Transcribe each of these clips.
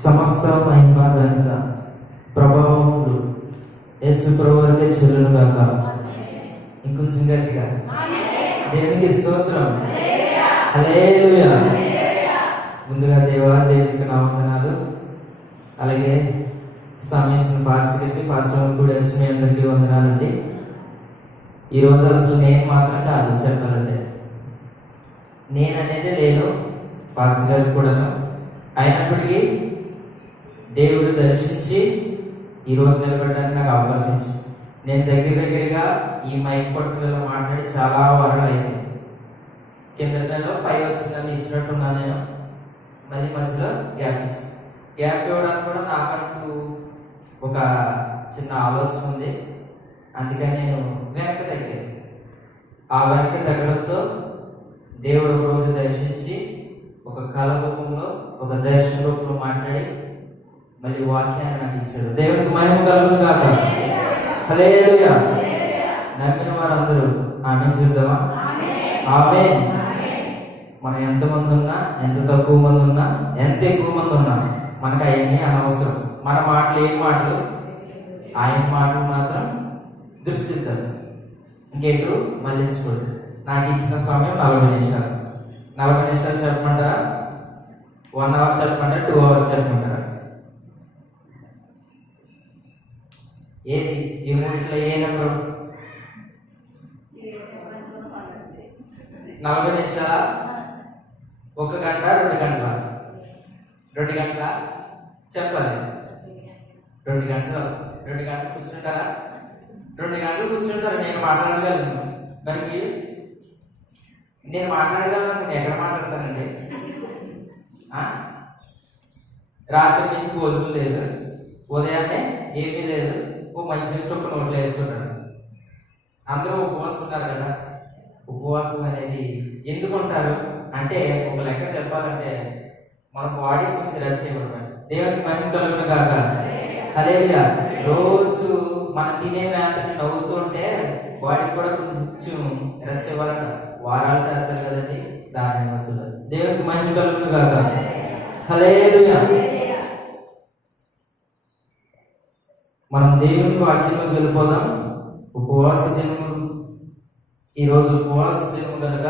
సమస్త మహిమ ఘనత ప్రభావములు యేసు ప్రభువుకే చెల్లును గాక. ఇంకొంచెం గట్టిగా దేవునికి స్తోత్రం. హల్లెలూయా. ముందుగా దేవునికి నా వందనాలు. అలాగే సమయం పాస్టర్కి పాస్టర్ కూడా మీ అందరికీ వందనాలండి. ఈరోజు అసలు నేను మాత్రం కాదు చెప్పాలంటే, నేను అనేది లేదు పాస్టర్ గారికి కూడాను. అయినప్పటికీ దేవుడు దర్శించి ఈరోజు నిలబడడానికి నాకు అవకాశం ఇచ్చింది. నేను దగ్గరగా ఈ మైక్ పట్టుదల మాట్లాడి చాలా వారాలు అయిపోయింది. కింద నెలలో పై వచ్చిందని ఇచ్చినట్టున్నాను నేను. మళ్ళీ మధ్యలో గ్యాప్ ఇవ్వడానికి కూడా నాకంటూ ఒక చిన్న ఆలోచన ఉంది. అందుకని నేను వెనక్కి తగ్గాను. ఆ వెనక్కి తగ్గడంతో దేవుడు ఒక రోజు దర్శించి ఒక కళ రూపంలో, ఒక దర్శన రూపంలో మాట్లాడి మళ్ళీ వాక్యాన్ని నాకు ఇచ్చాడు. దేవునికి మహిమ కలుగును గాక. హల్లెలూయా. నమ్మిన వారందరూ ఆమేన్ చెప్దామా? ఆమేన్. మనం ఎంతమంది ఉన్నా, ఎంత తక్కువ మంది ఉన్నా, ఎంత ఎక్కువ మంది ఉన్నా మనకు అవన్నీ అనవసరం. మన మాటలు ఏం మాటలు, ఆయన మాటలు మాత్రం దృష్టి ఇద్దాం. ఇంకేంటో మళ్ళించుకోండి. నాకు ఇచ్చిన సమయం 40 నిమిషాలు. 40 నిమిషాలు చెప్పమంటారా? 1 అవర్ చెప్పమంటారా? 2 అవర్స్ చెప్పమంటారా? ఏది ఈ మూడిట్లో ఏ నెంబరు? 40 నిమిషాల, 1 గంట, 2 గంటల? 2 గంటల చెప్పాలి. 2 గంటలు కూర్చుంటారా? 2 గంటలు కూర్చుంటారు. నేను మాట్లాడగలను. మరి మీరు? నేను మాట్లాడగలను. నేను ఎక్కడ మాట్లాడతానండి? రాత్రి నుంచి భోజనం లేదు, ఉదయాన్నే ఏమీ లేదు, ఓ మంచి చొప్పు నోట్లో వేసుకుంటాడు. అందరూ ఉపవాసం ఉంటారు కదా. ఉపవాసం అనేది ఎందుకు ఉంటారు అంటే, ఒక లెక్క చెప్పాలంటే మన బాడీ కొంచెం రెస్ట్ ఇవ్వడం. దేవునికి మహిమ కలుగును గాక. హల్లెలూయా. రోజు మనం తినే మేతని నవ్వుతూ ఉంటే బాడీకి కూడా కొంచెం రెస్ట్ ఇవ్వాలంట. వారాలు చేస్తారు కదండి దాని మధ్యలో. దేవునికి మహిమ కలుగును గాక. హల్లెలూయా. మనం దేవుని వాక్యంలోకి వెళ్ళిపోదాం. ఉపవాస దినములు, ఈరోజు ఉపవాస దినము కనుక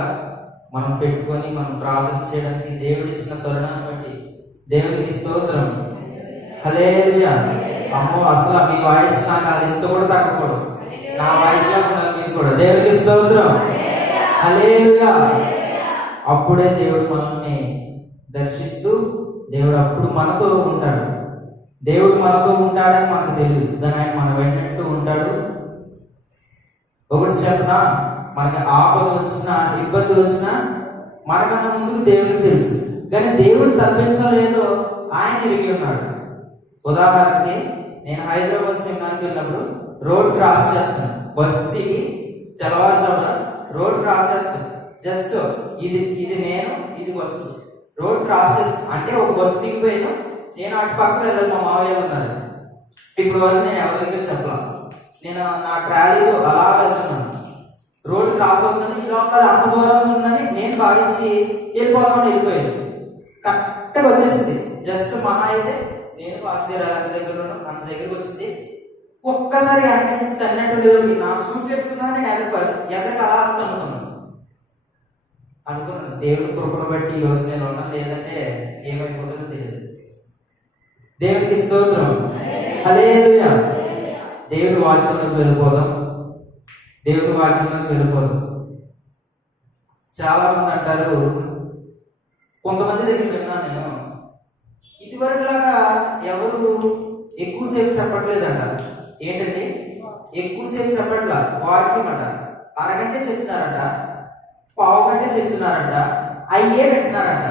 మనం పెట్టుకొని మనం ప్రార్థన చేయడానికి దేవుడిచ్చిన తరుణాన్ని బట్టి దేవునికి స్తోత్రం. హల్లెలూయా. అమ్మో, అసలు మీ వాయిస్ నాకు అది ఎంత కూడా తగ్గకూడదు. నా వాయిస్ లో ఉండాలి మీది కూడా. దేవునికి స్తోత్రం. హల్లెలూయా. అప్పుడే దేవుడు మనల్ని దర్శిస్తూ, దేవుడు అప్పుడు మనతో ఉంటాడు. దేవుడు మనతో ఉంటాడని మనకు తెలియదు, కానీ ఆయన మన వెంటూ ఉంటాడు. ఒకటి చెప్పనా, మనకి ఆపద వచ్చినా, ఇబ్బందులు వచ్చినా మనకన్నా ముందుకు దేవుడికి తెలుసు, కానీ దేవుడు తప్పించలేదో ఆయన తిరిగి ఉన్నాడు. ఉదాహరణకి నేను హైదరాబాద్ సెమినార్కి వెళ్ళినప్పుడు రోడ్ క్రాస్ చేస్తున్నాను. బస్సు దిగి తెల్లవారుజామున రోడ్ క్రాస్ చేస్తాను. జస్ట్ ఇది నేను, ఇది బస్సు. రోడ్ క్రాస్ అంటే ఒక బస్సు దిగిపోయాను, నేను అటు పక్కన వెళ్ళాలి. మా మావయ్య ఉన్నారు. ఇప్పుడు వరకు నేను ఎవరి దగ్గర చెప్పలా. నేను నా ట్రాలీలో అలా వెళ్తున్నాను. రోడ్డు క్రాస్ అవుతున్నాను. ఈ లోపల అంత దూరంగా ఉందని నేను భావించి వెళ్ళిపోదామని వెళ్ళిపోయాను. కరెక్ట్గా వచ్చేసింది. జస్ట్ మహా అయితే నేను వాసుదేవ అంత దగ్గర ఉన్నాను. అంత దగ్గరికి వచ్చింది. ఒక్కసారి వెనక నుంచి తన్నట్టు లేదు. నా సూట్ కేసు సహా నేను ఎదరికి అలా అనుకున్నాను. దేవుడి కృపను బట్టి ఈ రోజు నేను ఉన్నాను, లేదంటే ఏమైపోతుందో తెలియదు. దేవునికి స్తోత్రం. హల్లెలూయా. దేవుడి వాక్యంలోకి వెళ్ళిపోదాం. చాలా మంది అంటారు, కొంతమంది దగ్గర విన్నాను నేను, ఇదివరకులాగా ఎవరు ఎక్కువసేపు చెప్పట్లేదంట. ఏంటంటే ఎక్కువసేపు చెప్పట్లా, వాక్యం అంట. అరగంట చెప్తున్నారంట, పావు గంట చెప్తున్నారంట, అయ్యే వింటున్నారంట.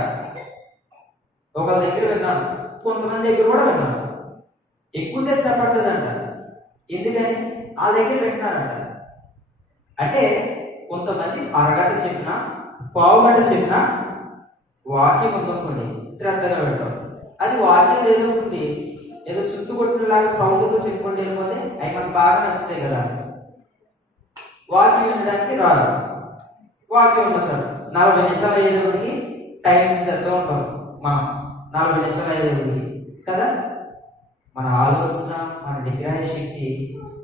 ఒకళ్ళ దగ్గర విన్నాను, కొంతమంది దగ్గర కూడా విన్నాను. ఎక్కువసేపు చెప్పట్లేదంట. ఎందుకని? ఆ దగ్గర వింటున్నారంట. అంటే కొంతమంది అరగంట చెప్పినా, పావు గంట చెప్పినా వాక్యం ఉందనుకోండి, శ్రద్ధగా వింటాం. అది వాక్యం లేదనుకోండి, ఏదో సుత్తు కొట్టులాగా సౌండ్తో చెప్పుకుంటూ వెళ్ళిపోతే అవి మనకు బాగా నచ్చుతాయి కదా. వాక్యం వినడానికి రాదు. వాక్యం ఉండొచ్చు 40 నిమిషాలు అయ్యేటప్పటికి టైం చేస్తూ ఉంటాం మనం. 40 నిమిషాలు అయ్యేటప్పటికి కదా. మన ఆలోచన, మన నిగ్రహ శక్తి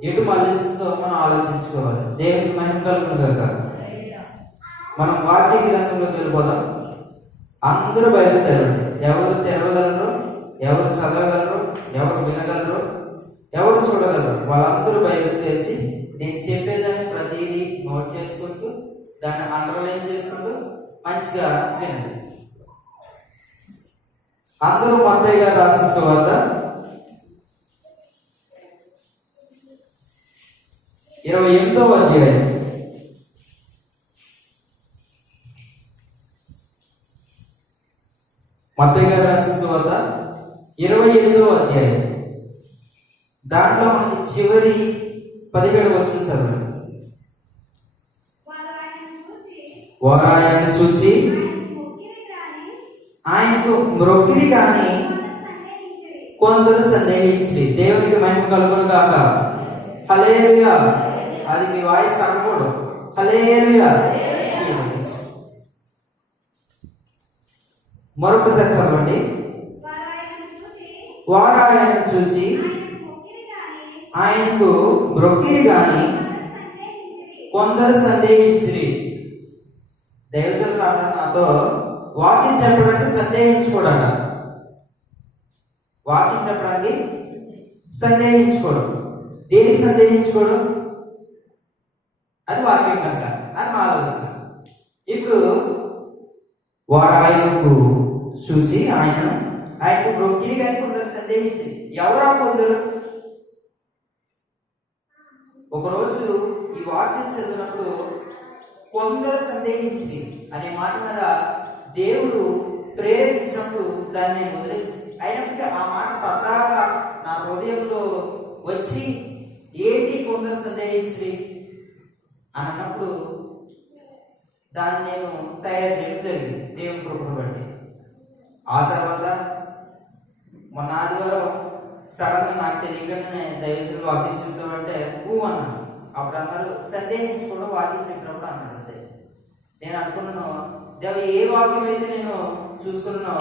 ఎటు మళ్ళిస్తుందో మనం ఆలోచించుకోవాలి. దేవునికి మహిమ కలుగును గాక. మనం వాక్య గ్రంథంలోకి వెళ్ళిపోదాం. అందరూ బైబిల్ తెరవండి. ఎవరు తెరవగలరు, ఎవరు చదవగలరు, ఎవరు వినగలరు, ఎవరు చూడగలరు, వాళ్ళందరూ బైబిల్ తెరిచి నేను చెప్పేదాన్ని ప్రతిదీ నోట్ చేసుకుంటూ దాన్ని అండర్లైన్ చేసుకుంటూ మంచిగా వినండి. అందరూ మత్తయి గారు రాసిన సువార్త 28వ అధ్యాయం. మత్తయి గారు రాసిన సువార్త 28వ అధ్యాయం. దాంట్లో మనకి చివరి 17 వచనం చదవండి. వారు ఆయనను చూచి ఆయనకు మ్రొక్కిరి గాని కొందరు సందేహించి. దేవునికి మహిమ కలుగును గాక. హల్లెలూయా. అది మీ వాయిస్ తగ్గకూడదు. హల్లెలూయా. మరొకసారి చదవండి. వారు ఆయనను చూచి ఆయనకు మ్రొక్కిరి గాని కొందరు సందేహించి. దైవజనులు అన్నారు నాతో, వాక్యం చెప్పడానికి సందేహించుకోడట. వాక్యం చెప్పడానికి సందేహించుకోడు. దేనికి సందేహించుకోడు? అది వాక్యం కనుక అని మా ఆలోచన. ఇప్పుడు వారు ఆయనకు చూసి ఆయనకు మ్రొక్కిరి కానీ కొందరు సందేహించి. ఎవరా కొందరు? ఒకరోజు ఈ వాక్యం చదివినప్పుడు కొందరు సందేహించి అనే మాట మీద దేవుడు ప్రేరేపించినప్పుడు దాన్ని నేను వదిలేసి, అయినప్పటికీ ఆ మాట పద్దాగా నా హృదయంలో వచ్చి ఏంటి కొందరు సందేహించి అన్నప్పుడు దాన్ని నేను తయారు చేయడం జరిగింది దేవుని కృపను బట్టి. ఆ తర్వాత మొన్న ఆదివారం సడన్గా నాకు తెలియకుండానే దైవజనులు వాక్యం చెప్తామంటే అన్నాను. అప్పుడు అన్నారు సందేహించుకోవడం వాక్యం చెప్పినప్పుడు అన్నాడు. అంతే. నేను అనుకున్నాను, దేవ ఏ వాక్యం అయితే నేను చూసుకున్నానో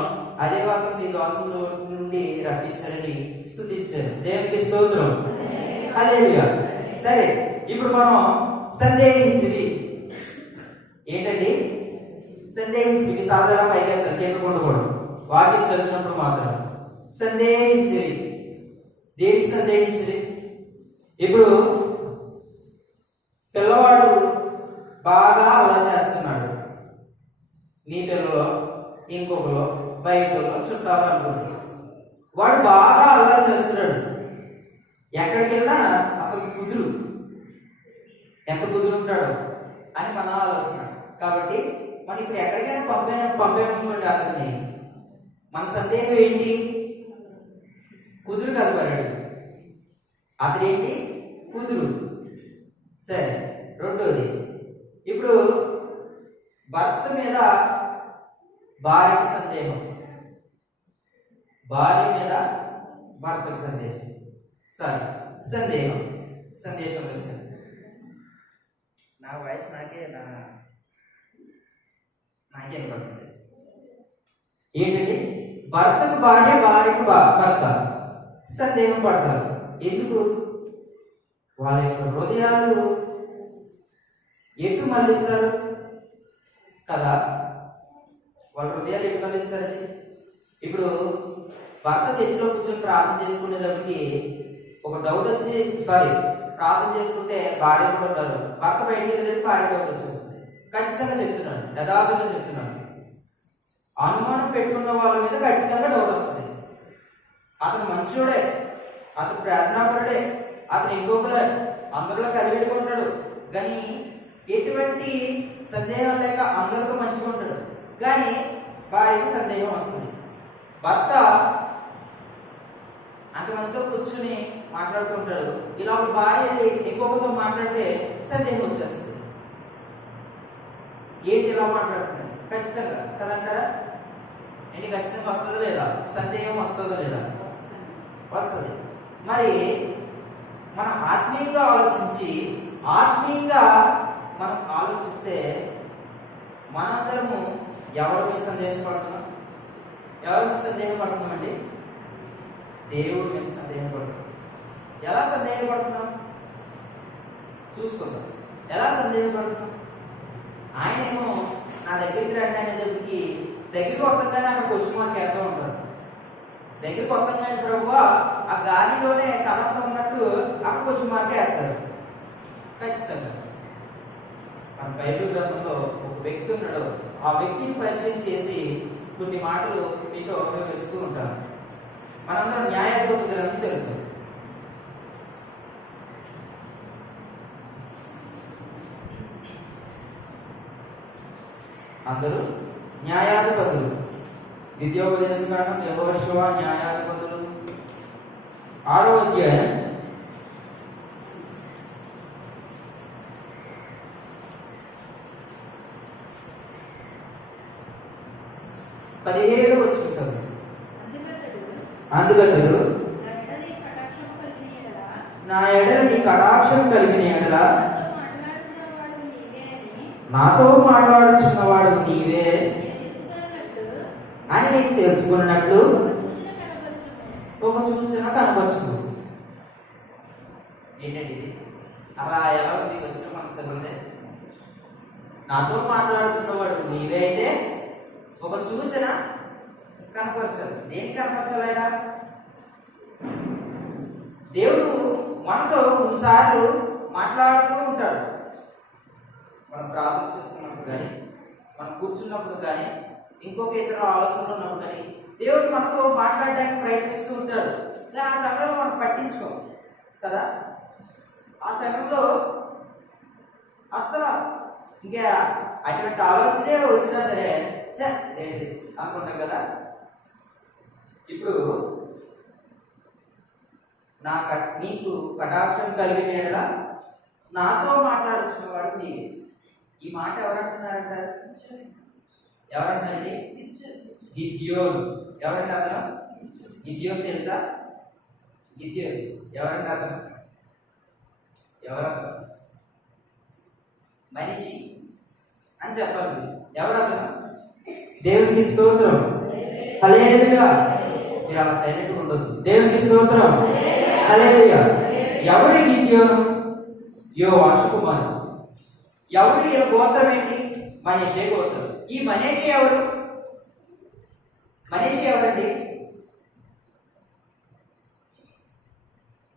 అదే వాక్యం నీ దోషంలో నుండి రప్పించాలని స్తుతించాను. దేవునికి స్తోత్రం. హల్లెలూయా. సరే, ఇప్పుడు మనం సందేహించి ఏంటండి? సందేహించి తాజాగా పైకి కింద ఉండకూడదు. వాక్యం చదివినప్పుడు మాత్రం సందేహించి. దేనికి సందేహించి? ఇప్పుడు పిల్లవాడు బాగా అలా చేస్తున్నాడు. మీ పిల్లలో, ఇంకొకరు, బయటలో, చుట్టాలు అనుకుంటున్నాడు. వాడు బాగా అలా చేస్తున్నాడు. ఎక్కడికి వెళ్ళినా అసలు కుదురు, ఎంత కుదురుంటాడు అని మన ఆలోచన. కాబట్టి మనం ఇప్పుడు ఎక్కడికైనా పంపేమనుకోండి అతన్ని, మన సందేహం ఏంటి? కుదురు కదా పడాడు. అతడేంటి? కుదురు. సరే, రెండోది, ఇప్పుడు భర్త మీద భార్యకి సందేహం, భార్య మీద భర్తకి సందేశం. సరే, సందేశం వచ్చింది. నా వయసు నాకే పడుతుంది. ఏంటంటే భర్తకు భార్య, భార్యకు భర్త సందేహం పడతారు. ఎందుకు? వాళ్ళ యొక్క హృదయాలు ఎటు మళ్ళిస్తారు కదా. వాళ్ళ హృదయాలు ఎటు మళ్ళిస్తారు? ఇప్పుడు భర్త చర్చిలో కూర్చొని ప్రార్థన చేసుకునేటప్పటికి ఒక డౌట్ వచ్చి, ప్రార్థన చేసుకుంటే భార్య కూడా ఉంటారు. భర్త బయటికి వెళ్ళి భార్య డౌట్ వచ్చేస్తుంది. ఖచ్చితంగా చెప్తున్నాను, యథార్థంగా చెప్తున్నాను. అనుమానం పెట్టుకున్న వాళ్ళ మీద ఖచ్చితంగా డౌట్ వస్తుంది. అతను మంచోడే, అతను ప్రార్థనాపరుడే, అతను ఇంకొకరే, అందరిలో కలివిడిగా ఉంటాడు, కానీ ఎటువంటి సందేహం లేక అందరితో మంచిగా ఉంటాడు. కానీ భార్యకి సందేహం వస్తుంది. భర్త అంతమందితో కూర్చుని మాట్లాడుతూ ఉంటాడు. ఇలా ఒక భార్య ఇంకొకరితో మాట్లాడితే సందేహం వచ్చేస్తుంది. ఏంటి ఇలా మాట్లాడుతున్నాడు? ఖచ్చితంగా కదంటారా? ఏంటి ఖచ్చితంగా వస్తుందా లేదా? సందేహం వస్తుందా లేదా? వస్తుంది. మరి మనం ఆత్మీయంగా ఆలోచించి ఆత్మీయంగా మనం ఆలోచిస్తే మనందరము ఎవరి మీద సందేహపడుతున్నాం? ఎవరి మీద సందేహపడుతున్నామండి? దేవుడు మేము సందేహపడుతున్నాం. ఎలా సందేహపడుతున్నాం చూసుకుందాం. ఎలా సందేహపడుతున్నాం? ఆయనేమో నా దగ్గరికి రండి అనేటప్పటికి దగ్గరికి వస్తాగానే అక్కడ క్వశ్చన్ మార్క్ వేస్తూ ఉంటారు. దగ్గరికి వస్తాగానే ప్రభువా ఆ గాలిలోనే కథంతా ఉన్నట్టు అక్కడ క్వశ్చన్ మార్క్ వేస్తారు ఖచ్చితంగా. మన బైబిల్ గ్రంథంలో ఒక వ్యక్తి ఉన్నాడు. ఆ వ్యక్తిని పరిచయం చేసి కొన్ని మాటలు మీతో వివరిస్తూ ఉంటాను. మనందరం న్యాయాధిపతి గ్రంథం తెలుస్తుంది. అందరూ న్యాయాధిపతులు, ద్వితీయోపదేశకాండం, యెహోషువ, న్యాయాధిపతులు 6వ అధ్యాయం 17వ వచనం చదువు. అందుకతడు నా ఎడల నీ కటాక్షం కలిగిన ఎడల నాతో మాట్లాడుచున్నవాడు నీవే అని నీకు తెలుసుకున్నట్లు ఒక సూచన కనపరుచును. ఏంటండి ఇది? అలా ఎలా నీకు వచ్చిన మనకు చదివితే నాతో మాట్లాడుతున్నవాడు నీవే అయితే ఒక సూచన కనపరచాలి. దేనికి కనపరచాలైనా? దేవుడు మనతో కొన్నిసార్లు మాట్లాడుతూ ఉంటాడు. మనం ప్రార్థన చేసుకున్నప్పుడు కానీ, మనం కూర్చున్నప్పుడు కానీ, ఇంకొక ఇతర ఆలోచనలు ఉన్నప్పుడు కానీ దేవుడు మనతో మాట్లాడడానికి ప్రయత్నిస్తూ ఉంటాడు. ఆ సమయంలో మనం పట్టించుకోం కదా. ఆ సమయంలో అసలు ఇంకా అటువంటి ఆలోచనే వచ్చినా సరే ఏంటిది అనుకుంటాం కదా. ఇప్పుడు నీకు కటాక్షం కలిగిన ఎడల నాతో మాట్లాడుతున్న వాడు నీవే. ఈ మాట ఎవరంటున్నారంటారు? ఎవరంటారండి? గిద్యోను. ఎవరంటే అతను? గిద్యోను తెలుసా? గిద్యోను ఎవరంటే అతను? ఎవరతను? మనిషి అని చెప్పాలి. ఎవరతను? దేవునికి స్తోత్రం, హల్లెలూయా. మీరు అలా సైలెంట్గా ఉండొద్దు. దేవునికి స్తోత్రం, హల్లెలూయా. ఎవరి గిద్యోను? యోవాషు కుమారుడు. ఎవరు? ఈయన గోత్రం ఏంటి? మనీషే గోత్రం. ఈ మనీషే ఎవరు? మనీషే ఎవరండి?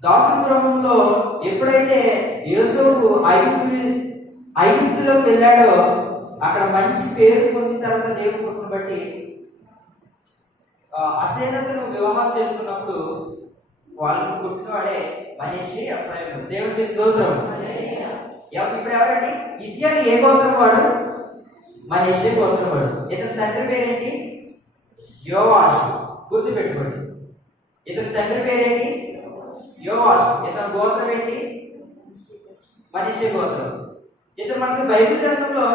దాసుగృహంలో ఎప్పుడైతే యోసేపు ఐగుప్తులోకి వెళ్ళాడో అక్కడ మంచి పేరు పొందిన తర్వాత దేవుని కృపను బట్టి అసేనతను వివాహం చేసుకున్నప్పుడు వాళ్ళకు పుట్టినవాడే మనీషే ఎఫ్రాయిము. దేవునికి స్తోత్రం. ఇప్పుడు ఎవరండి? గిద్యోను ఏ గోత్రం వాడు? మనీషే గోత్రం వాడు. ఇతని తండ్రి పేరేంటి? యోవాషు. గుర్తు పెట్టుకోండి. ఇతని తండ్రి పేరేంటి? యోవాషు. ఇతని గోత్రం ఏంటి? మనీషే గోత్రం. ఇతను మనకి బైబిల్ గ్రంథంలో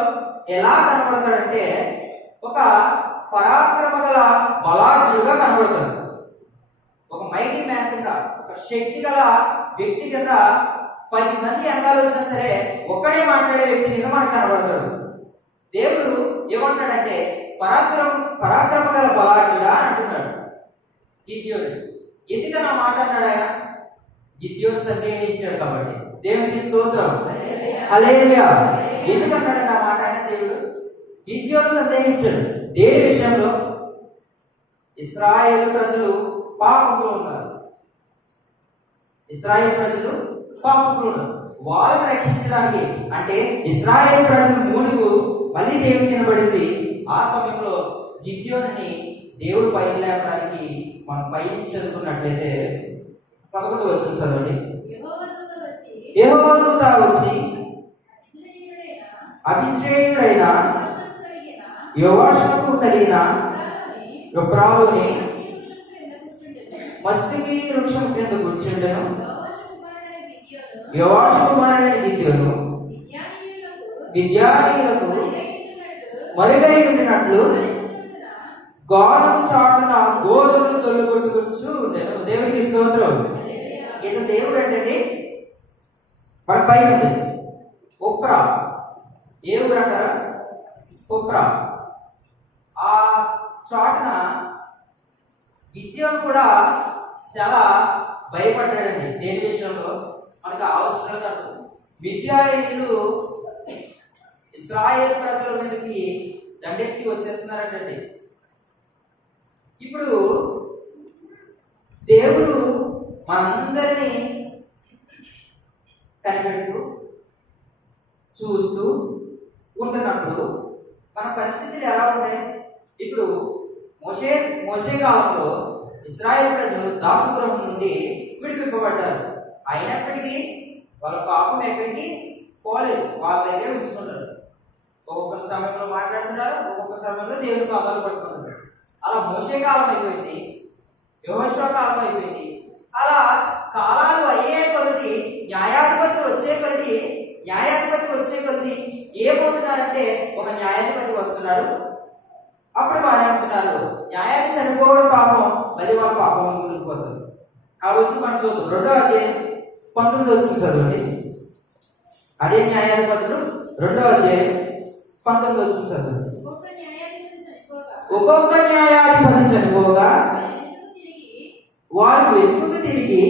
ఎలా కనబడతాడంటే ఒక పరాక్రమ గల బలాఢ్యుడుగా కనబడతాడు. ఒక మైటీ మ్యాన్ కింద, ఒక శక్తి గల వ్యక్తి కింద 10 మంది వెనకాల వచ్చినా సరే ఒక్కడే మాట్లాడే వ్యక్తి కింద మనకు కనబడతాడు. దేవుడు ఏమంటాడంటే పరాక్రమ గల బలాఢ్యుడా అని అంటున్నాడు గిద్యోను. ఎందుకని ఆ మాట అన్నాడు ఆయన? గిద్యోను సందేహించాడు కాబట్టి. దేవునికి స్తోత్రం, హల్లెలూయా. ఎందుకన్నాడు ఆ మాట ఆయన? దేవుడు గిద్యోను సందేహించాడు. దేని విషయంలో? ఇశ్రాయేలు ప్రజలు పాపంలో ఉన్నారు. ఇశ్రాయేలు ప్రజలు పాపంలో ఉన్నారు. వారిని రక్షించడానికి, అంటే ఇశ్రాయేలు ప్రజలు మూలుగు మళ్ళీ దేవుని వినబడింది. ఆ సమయంలో గిద్యోనుని దేవుడు పైకి లేపడానికి మనం పైకి చదువుకున్నట్లయితే 11వ వచనం చదవండి. యెహోవా దూత వచ్చి అభిషేకుడైన యోవాషుకు కలిగిన యొప్రాలోని మస్తికి వృక్షం క్రింద కూర్చుండెను. యోవాషు కుమారుడైన గిద్యోను విద్యానీయులకు మరుగై ఉండినట్లు గాను చాటున గోధుమలు తొలగొట్టుకుంటూ ఉండెను. దేవునికి స్తోత్రం. ఇది దేవుడు అంటే మన పైన ఉంది. ఒప్రా. ఏ ఊరు అంటారా? ఒప్రా. ఆ చాటున గిద్యోను కూడా చాలా భయపడ్డాడండి. దేని విషయంలో మనకు ఆలోచనలు కాదు. మిద్యానీయులు ఇశ్రాయేలు ప్రజల మీదకి దండెత్తి వచ్చేస్తున్నారంటండి. ఇప్పుడు దేవుడు మనందరినీ కనిపెడుతూ చూస్తూ ఉంటున్నప్పుడు మన పరిస్థితులు ఎలా ఉంటాయి? ఇప్పుడు మోషే కాలంలో ఇశ్రాయేలు ప్రజలు దాసగృహం నుండి విడిపింపబడ్డారు. అయినప్పటికీ వాళ్ళ పాపం ఎక్కడికి పోలేదు, వాళ్ళ దగ్గర ఉంచుకుంటారు. ఒక్కొక్క సమయంలో మాట్లాడుతున్నారు, ఒక్కొక్క సమయంలో దేవుని పాదాలు పట్టుకుంటున్నారు. అలా మోషే కాలం అయిపోయింది, యెహోషువ కాలం అయిపోయింది. అలా కాలాలు అయ్యే కొద్ది న్యాయాధిపతి వచ్చే కొద్ది ఏమవుతున్నారంటే ఒక న్యాయాధిపతి వస్తున్నాడు. అప్పుడు బాగా అంటున్నారు, న్యాయాన్ని చనిపోవడం పాపం, మరి వాళ్ళ పాపం మునిగిపోతుంది. ఆ వచ్చి మనం చూద్దాం. 2వ అధ్యాయం 19 వచ్చిన చదవండి. అదే న్యాయాధిపతులు 2వ అధ్యాయం 19 వచ్చిన చదవండి. ఒక్కొక్క న్యాయాధిపతి చనిపోగా వారు వెనుకకు తిరిగి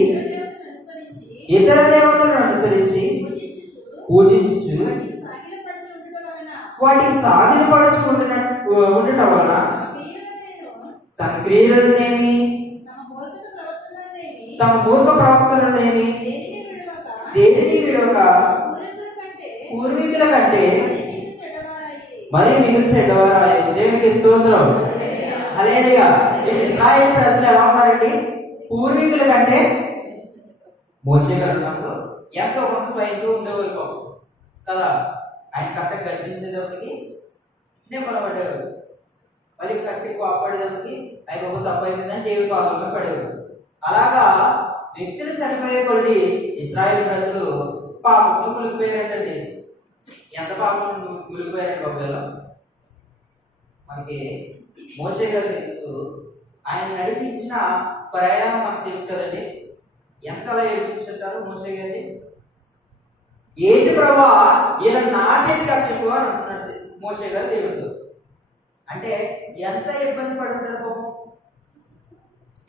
ఇతర దేవతలను అనుసరించి పూజించు వాటికి ఉండటం వలన తన క్రియలనేమి తమ మూర్ఖ ప్రవర్తననేమి దేనిని విడవక పూర్వీకుల కంటే మరి మిగిలిన చెడ్డవారు. దేవునికి స్తోత్రం. హల్లెలూయా. ఇశ్రాయేలు ప్రజలు ఎలా ఉన్నారండి? పూర్వీకుల కంటే మోషే గారు ఉన్నప్పుడు ఎంతో కొంత సైన్యం ఉండేవారు కదా. ఆయన కరెక్ట్గా గర్తించేటప్పటికి నిమ్మలపడేవారు. మళ్ళీ కరెక్ట్గా కాపాడేటప్పటికి ఆయన ఒక తప్పు అయిపోయిందని దేవుడి పాదంలో పడేవారు. అలాగా వ్యక్తులు చనిపోయే కొద్ది ఇశ్రాయేలు ప్రజలు పాపంలో మునిగిపోయారంటండి. ఎంత పాపం మునిగిపోయారండి బాబులో. మనకి మోషే గారు తెలుసు, ఆయన నడిపించిన ప్రయాణం మనకు తెలుసు కదండి. ఎంతలా ఏడిపించుంటారు మోషే గారిని. ఏంటి ప్రభా ఈయన నా చేతికి అప్పచెప్పు అని అంటున్నాడు మోషే గారు దేవుడు. అంటే ఎంత ఇబ్బంది పడుతున్నాడు పాపం.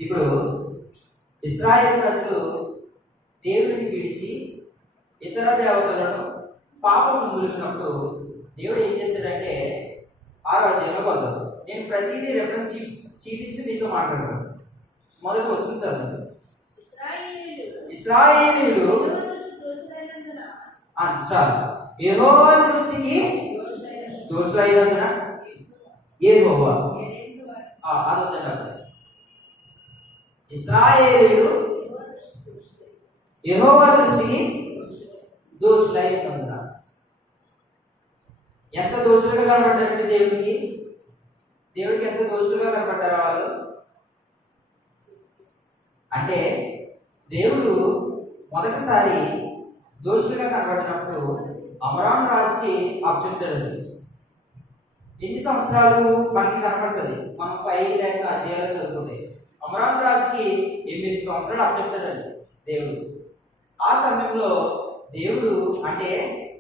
ఇప్పుడు ఇశ్రాయేలు ప్రజలు దేవుడిని విడిచి ఇతర దేవతలను పాపము మురిగినప్పుడు దేవుడు ఏం చేశాడంటే 6వ అధ్యాయంలో వద్దాం. నేను ప్రతిదీ రెఫరెన్స్ చీటించి మీతో మాట్లాడతాను. మొదటి వచ్చిన చదువు. ఇశ్రాయేలీయులు చాలు యెహోవా దృష్టికి దోషులైనందున యెహోవా అదొద్దండి. ఇశ్రాయేలీయులు యెహోవా దృష్టికి దోషులైనందున. ఎంత దోషులుగా కనబడ్డారండి దేవుడికి ఎంత దోషులుగా కనబడ్డారు వాళ్ళు. అంటే దేవుడు మొదటిసారి దోషులుగా కనబడినప్పుడు అమరాన్ రాజుకి అప్పచెప్తాడు. ఎన్ని సంవత్సరాలు మనకి కనబడుతుంది, మనం 5 అధ్యాయాలు చదువుతుంటే అమరాన్ రాజుకి 8 సంవత్సరాలు అప్పచెప్తాడండి దేవుడు. ఆ సమయంలో దేవుడు అంటే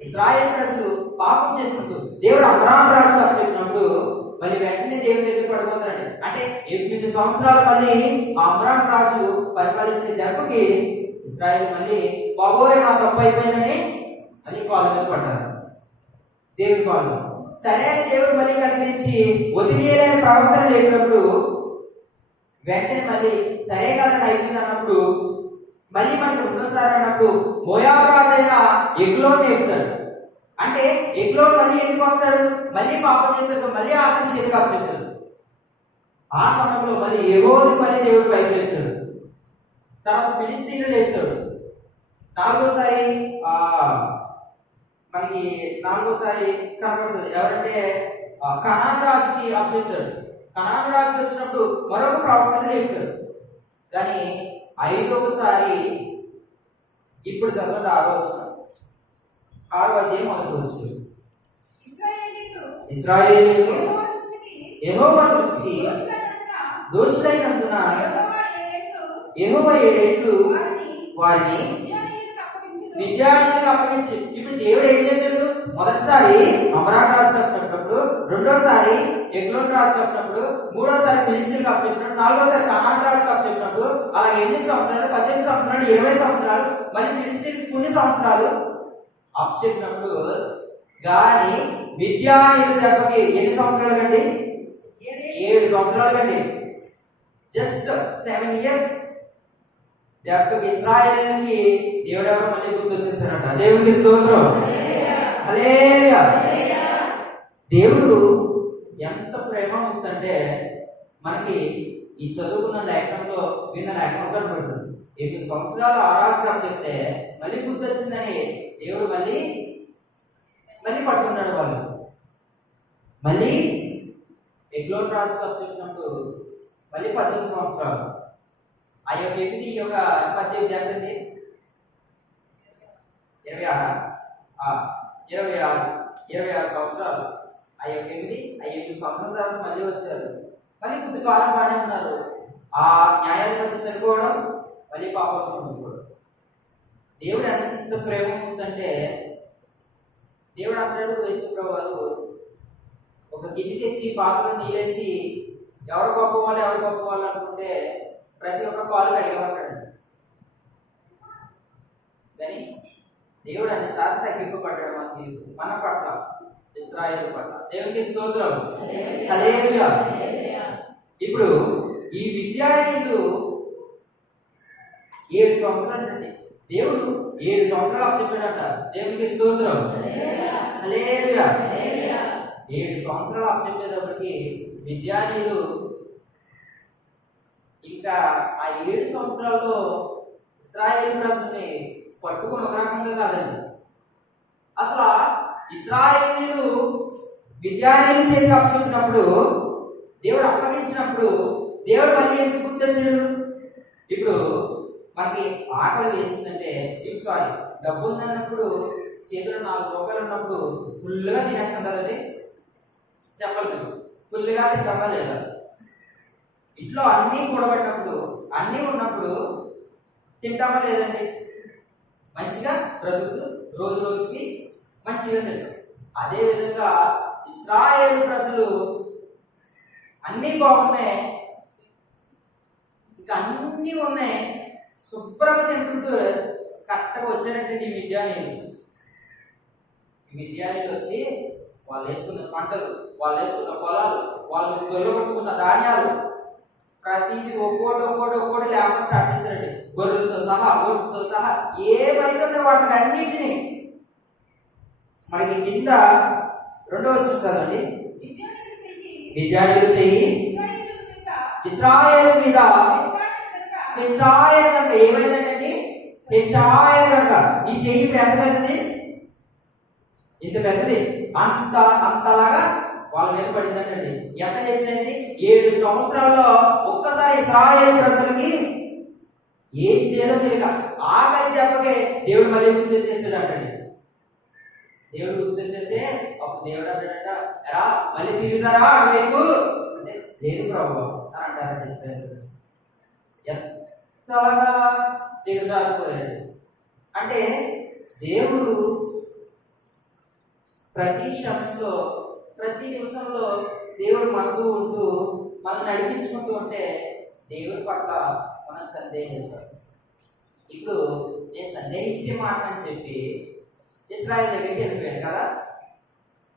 ఇశ్రాయేలు ప్రజలు పాపం చేసుకుంటూ దేవుడు అమరాన్ రాజుకు అప్పచెప్పినప్పుడు మళ్ళీ వెంటనే దేవుని దగ్గర పడిపోతారండి. అంటే 8 సంవత్సరాలు మళ్ళీ ఆ అమరాన్ రాజు పరిపాలించే దెబ్బకి ఇశ్రాయేలు మళ్ళీ బాబోయ్ నా తప్పు అయిపోయిందని మళ్ళీ కాలు మీద పడ్డారు, దేవుడి కాళ్ళు. సరే అని దేవుడు మళ్ళీ కనిపించి వదిలేయలేని ప్రవర్తన లేపినప్పుడు వెంటనే మళ్ళీ సరే కదా అయిపోయింది అన్నప్పుడు మళ్ళీ మనకి 2వ అన్నప్పుడు మోయాబు రాజు అయిన ఎగ్లోన్ చెప్తాడు. అంటే ఎగ్లోన్ మళ్ళీ ఎందుకు వస్తాడు? మళ్ళీ పాపం చేశాడు, మళ్ళీ అతని చేతికి అప్పచెప్తాడు. ఆ సమయంలో మళ్ళీ యెహోవాకు మళ్ళీ దేవుడు పైకి లేపుతాడు, తర్వాత ఫిలిష్తీయులు లేపుతాడు. 4వసారి మనకి 4వసారి కనబడుతుంది. ఎవరంటే కనాను రాజుకి అప్పచెప్తాడు. కనాను రాజుకి వచ్చినప్పుడు మరొక ప్రవక్తను లేపుతాడు. కానీ 5వసారి ఇప్పుడు చదవండి 6వ అధ్యాయం 1వ వచనం. ఇశ్రాయేలీయులు యెహోవా దృష్టికి దోషులైనందున యెహోవా 7 ఏళ్ళు వారిని మిద్యానీయులకు అప్పగించి. ఇప్పుడు దేవుడు ఏం చేశాడు? మొదటిసారి అమరాన్ రాజు అప్పచెప్పినప్పుడు, 2వసారి ఎగ్లోన్ రాజు అప్పచెప్పినప్పుడు, 3వసారి ఫిలిష్తీయులకు అప్పచెప్పినప్పుడు, 4వసారి కనాను రాజుకు అప్పచెప్పినప్పుడు, అలా ఎన్ని సంవత్సరాలు, 18 సంవత్సరాలు, 20 సంవత్సరాలు, మళ్ళీ ఫిలిస్తీన్ కొన్ని సంవత్సరాలు అప్పచెప్పినప్పుడు కానీ మిద్యానీయుల దెబ్బకి ఎన్ని సంవత్సరాలు కండి? 7 సంవత్సరాలు కండి. జస్ట్ 7 years దెబ్బకి ఇశ్రాయేలుకి దేవుడు ఎవరో మళ్ళీ గుర్తొచ్చేసాడంట. దేవునికి స్తోత్రం. హల్లెలూయా. దేవుడు ఎంత ప్రేమ ఉందంటే మనకి ఈ చదువుకున్న లేఖనంలో విన్న లేఖనం కనబడుతుంది. 8 సంవత్సరాలు ఆరాధన చెప్తే మళ్ళీ గుర్తొచ్చిందని దేవుడు మళ్ళీ పట్టుకున్నాడు. వాళ్ళు మళ్ళీ ఎగ్లోన్ రాజు కప్ చెప్పినప్పుడు మళ్ళీ 18 సంవత్సరాలు. ఆ యొక్క 8 ఈ యొక్క 18 ఎంతండి? 26 సంవత్సరాలు. ఆ యొక్క 8 సంవత్సరాల తర్వాత మళ్ళీ వచ్చారు. మళ్ళీ కొద్ది కాలం బాగానే ఉన్నారు. ఆ న్యాయాధిపతి చనిపోవడం, మళ్ళీ పాపం ఉండిపోవడం. దేవుడు ఎంత ప్రేమ ఉందంటే దేవుడు అంటాడు, యేసుప్రభువు వారు ఒక గిన్నె తెచ్చి పాత్రలో నీరేసి ఎవరు గొప్ప వాళ్ళు అనుకుంటే ప్రతి ఒక్క కాలు కడిగేవాడు. కానీ దేవుడు అన్నిసార్లు తగ్గింపబడ్డాడు మన జీవితం, మన పట్ల, ఇశ్రాయేలు పట్ల. దేవునికి స్తోత్రం. హల్లెలూయా. ఇప్పుడు ఈ విద్యార్థులు 7 సంవత్సరాలు అండి. దేవుడు 7 సంవత్సరాలు చెప్పాడట. దేవునికి స్తోత్రం. హల్లెలూయా. 7 సంవత్సరాలు చెప్పేటప్పటికి విద్యార్థులు ఇంకా ఆ 7 సంవత్సరాల్లో ఇశ్రాయేలు ప్రజల్ని పట్టుకుని ఒక రకంగా కాదండి. అసలు ఇశ్రాయేలు విద్యార్థులు చేతికి అప్పచెప్పినప్పుడు, దేవుడు అప్పగించినప్పుడు దేవుడు మళ్ళీ ఎందుకు గుర్తొచ్చాడు? ఇప్పుడు మనకి ఆకలి వేసిందంటే, డబ్బు ఉందన్నప్పుడు చేతిలో 4 రూపాయలు ఉన్నప్పుడు ఫుల్గా తినేస్తాం కదండి. చెప్పండి, ఫుల్గా తింటామా లేదా? ఇంట్లో అన్నీ కూడబెట్టినప్పుడు, అన్నీ ఉన్నప్పుడు తింటామా లేదండి? మంచిగా బ్రతుకుతూ రోజు రోజుకి మంచిగా తింటాం. అదేవిధంగా ఇశ్రాయేలు ప్రజలు అన్నీ బాగున్నాయి, ఇంకా అన్నీ ఉన్నాయి, శుభ్రంగా తింటుంటూ కరెక్ట్గా వచ్చారంటే ఈ మిద్యానీయులు వచ్చి వాళ్ళు వేసుకున్న పంటలు, వాళ్ళు వేసుకున్న పొలాలు, వాళ్ళు దొరకబెట్టుకున్న ధాన్యాలు ప్రతిదీ ఒక్కోటి లేకుండా స్టార్ట్ చేశారండి. గొర్రెలతో సహా ఏమైతే వాటిని అన్నిటినీ మనకి కింద 2వ వచనం చదవండి. విద్యానీయులు చెయ్యి ఇశ్రాయేలు మీద హెచ్చాయలు కనుక ఏమైందండి? హెచ్చాయలు కనుక ఈ చెయ్యి ఎంత పెద్దది? ఇంత పెద్దది. అంతలాగా వాళ్ళ మీద పడిందంటండి. ఎంత హెచ్చైంది? 7 సంవత్సరాల్లో ఒక్కసారి ఇశ్రాయేలు ప్రజలకి ఏం చేయాలో తెలియక ఆకలి దెబ్బకే దేవుడు మళ్ళీ గుర్తొచ్చేసాడు అంటండి. దేవుడు గుర్తొచ్చేసే అప్పుడు దేవుడు అంటాడంట, ఎరా మళ్ళీ తిరుగుతారా అటువైపు అంటే, లేదు ప్రభు అని అంటారంట ఇశ్రాయేలు ప్రజలు. ఎంతగా దిగజారిపోయాడు అంటే దేవుడు ప్రతి క్షణంలో, ప్రతి నిమిషంలో దేవుడు మనతో ఉంటూ మనం నడిపించుకుంటూ ఉంటే దేవుడి పట్ల మనం సందేహిస్తాం. ఇప్పుడు నేను సందేహించే మాట అని చెప్పి ఇశ్రాయేలు దగ్గరికి వెళ్ళిపోయాను కదా.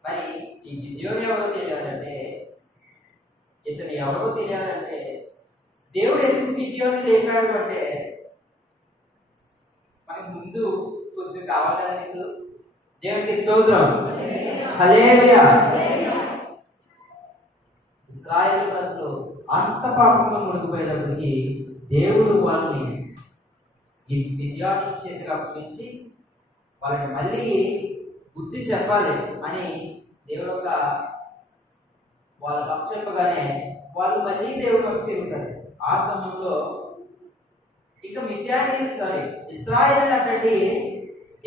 మరి ఈ గిద్యోను ఎవరో తెలియాలంటే, ఇతను ఎవరో తెలియాలంటే దేవుడు ఎందుకు గిద్యోను లేపాడు అంటే మనకు ముందు కొంచెం కావాలి కదా. ఇప్పుడు దేవునికి స్తోత్రం. హల్లెలూయా. ఇశ్రాయేలు ప్రజలు అంత పాపంలో మునిగిపోయేటప్పటికి దేవుడు వాళ్ళని విద్యార్థుల చేతికి అప్పగించి వాళ్ళకి మళ్ళీ బుద్ధి చెప్పాలి అని దేవుడు ఒక వాళ్ళకి అప్పచెప్పగానే వాళ్ళు మళ్ళీ దేవుడు వైపు తిరుగుతారు. ఆ సమయంలో ఇక ఇశ్రాయేలు అంటండి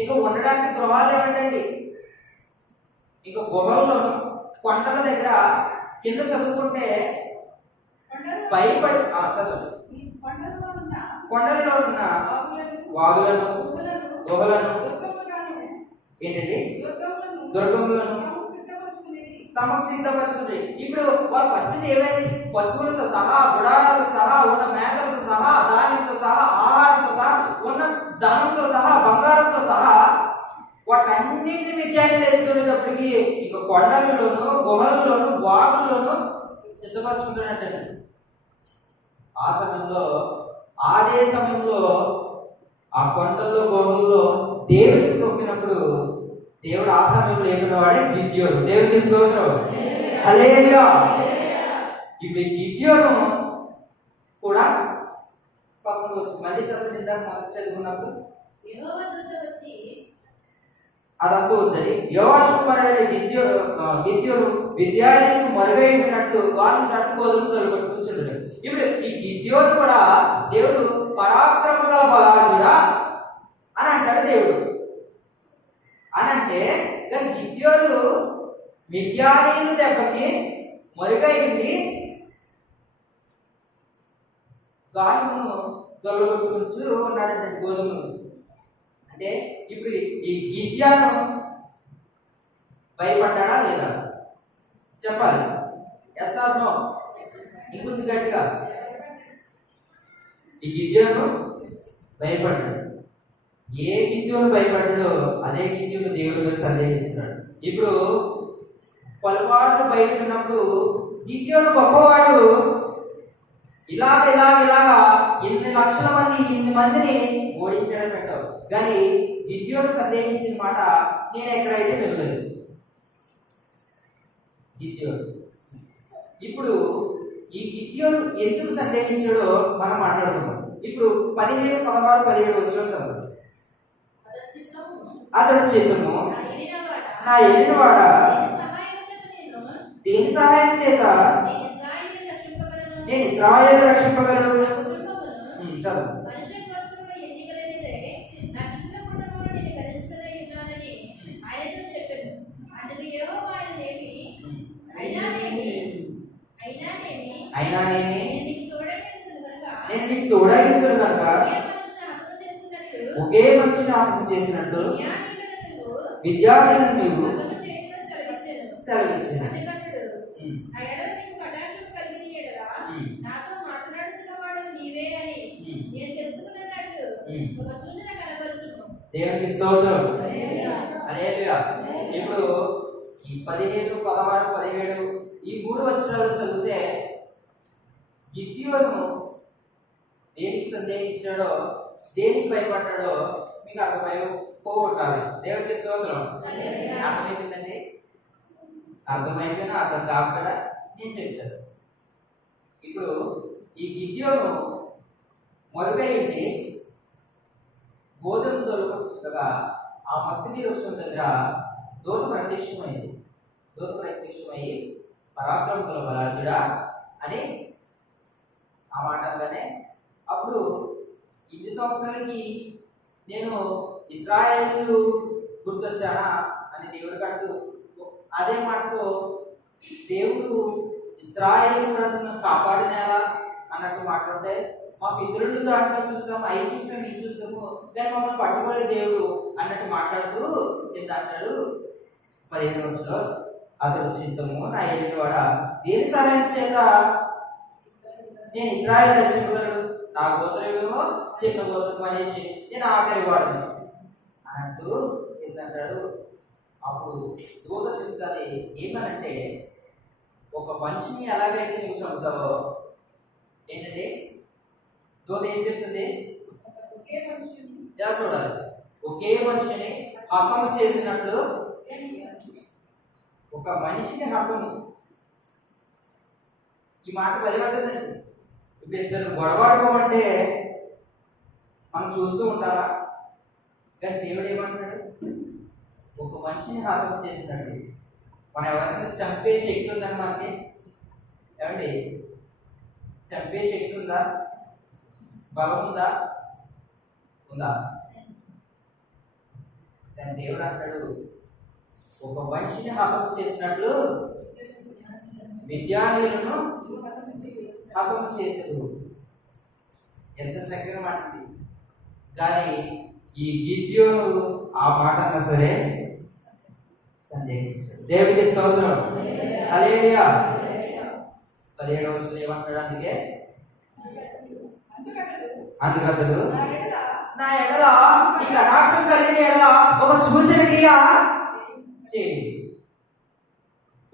ఇక ఉండడానికి గృహాలు ఏమంటండి, ఇక గుహల్లోనూ కొండల దగ్గర కింద చదువుకుంటే భయపడి చదవండి. కొండలలో ఉన్న వాగులను, గుహలను ఏంటండి, దుర్గములను తమకు సిద్ధపరచుకుంటే. ఇప్పుడు వాళ్ళ పరిస్థితి ఏమైంది? పశువులతో సహా, గుడారాలతో సహా, ఉన్న మేకలతో సహా, ధాన్యంతో సహా ఉందో అదే సమయంలో ఆ కొండల్లో గుహల్లో దేవుడికి మొక్కినప్పుడు దేవుడు ఆ సమయంలో ఏమన్నవాడే గిద్యోను. దేవునికి స్తోత్రం. హల్లెలూయా. ఇప్పుడు గిద్యోను కూడా పక్కన వచ్చి మళ్ళీ చదువు ఇందాక మొదటి చదువుకున్నప్పుడు అదంతా వద్దని యోవాషు కుమారుడైన గిద్యోను విద్యార్థులకు మరుగైనట్లు వారిని చట్టుకోదలు తొలగొట్టు కూర్చుంటాడు. ఇప్పుడు ఈ గిద్యోను కూడా దేవుడు పరాక్రమ గల బలాఢ్యుడా అని అంటాడు దేవుడు. అని అంటే కానీ గిద్యోను మిద్యానీయుల దెబ్బకి మరుగై ఉండి గాలిను దొల్లగొట్టుకుంటూ ఉన్నాడంటే గోధుమను. అంటే ఇప్పుడు ఈ గిద్యోను భయపడ్డా లేదా చెప్పాలి. Yes or no? ఇంకొంచెం గట్టిగా. ఈ గిద్యోను భయపడ్డాడు. ఏ గిద్యోను భయపడ్డాడో అదే గిద్యోను దేవుడికి సందేహిస్తున్నాడు. ఇప్పుడు పలువారు బయటకు ఉన్నప్పుడు గిద్యోను గొప్పవాడు, ఇలాగా ఇన్ని లక్షల మంది ఇన్ని మందిని ఓడించడం పెట్టావు. కానీ గిద్యోను సందేహించిన మాట నేను ఎక్కడైతే వినలేదు. గిద్యోను ఇప్పుడు ఈ గిద్యోను ఎందుకు సందేహించాడో మనం మాట్లాడుకుందాం. ఇప్పుడు 15, 16, 17 వచ్చిన చదువు. అతడు చిత్తము నా ఏలినవాడ దేని సహాయం చేత నేను ఇశ్రాయేలు రక్షింపగలను. చదువు. అయినానేమి నేను నీకు తోడైందును కనుక ఒకే మనిషిని ఆత్మ చేసినట్టు విద్యార్థులను నువ్వు సెలవిచ్చాను. దేవునికి స్తోత్రం. హల్లెలూయా. ఇప్పుడు ఈ 15, 16, 17 ఈ 3 వచనాలు చదివితే గిద్యోను దేనికి సందేహించాడో దేనికి భయపడ్డాడో మీకు పోగొట్టాలి. దేవునికి స్తోత్రం. అర్థమైపోయిందండి? అర్థమైపోయినా అర్థం కాకుండా నేను చెప్తాను. ఇప్పుడు ఈ గిద్యోను మొదలై ఉండి గోధుమ దొరకగా ఆ మస్తకి వృక్షం దగ్గర దూత ప్రత్యక్షమైంది. దూత ప్రత్యక్షమయ్యి పరాక్రమ గల బలాఢ్యుడా అని ఆ మాట అనగానే అప్పుడు ఇన్ని సంవత్సరాలకి నేను ఇశ్రాయేలు గుర్తొచ్చానా అని దేవుడు కంటూ అదే మాటతో దేవుడు ఇశ్రాయేలు ప్రజలను కాపాడినేలా అన్నట్టు మాట్లాడితే మా పితరులు దాంట్లో చూసాము, అవి చూసాము, ఇది చూసాము, కానీ మమ్మల్ని పట్టుకోలే దేవుడు అన్నట్టు మాట్లాడుతూ ఎంత అంటాడు 15వ వచనంలో అతడు చిత్తము నా ఏలినవాడ దేని సహాయం చేత నేను ఇశ్రాయేలు రక్షింపగలను. నా గోత్రమేమో చిన్న గోత్రం అనేసి నేను ఆఖరి వాడను అన్నట్టు ఏంటంటాడు. అప్పుడు దూత చెప్తుంది ఏమనంటే ఒక మనిషిని ఎలాగైతే నువ్వు చదువుతావో ఏంటంటే దూత ఏం చెప్తుంది? ఎలా చూడాలి? ఒకే మనిషిని హతము చేసినట్లు ఒక మనిషిని హతము. ఈ మాట బలిపడ్డదండి. ఇప్పుడు ఇద్దరు గొడవాడుకోమంటే మనం చూస్తూ ఉంటారా? కానీ దేవుడు ఏమంటాడు? ఒక మనిషిని హతం చేసినట్టు. మనం ఎవరైనా చంపే శక్తి ఉందని మనకి ఏమండి? చంపే శక్తి ఉందా? బలం ఉందా? ఉందా? కానీ దేవుడు అంటాడు ఒక మనిషిని హతం చేసినట్లు విద్యార్థులను హతం చేసేది. ఎంత చక్కగా మాట్లాడి. కానీ ఈ గిద్యోను ఆ మాట అన్నా సరే సందేహించాడు. దేవునికి స్తోత్రం. హల్లెలూయా. 17వ వచనం ఏమంటాడు? అందుకతడు నా ఎడల ఈ కటాక్షం కలిగిన ఎడల ఒక సూచన క్రియ చేయండి.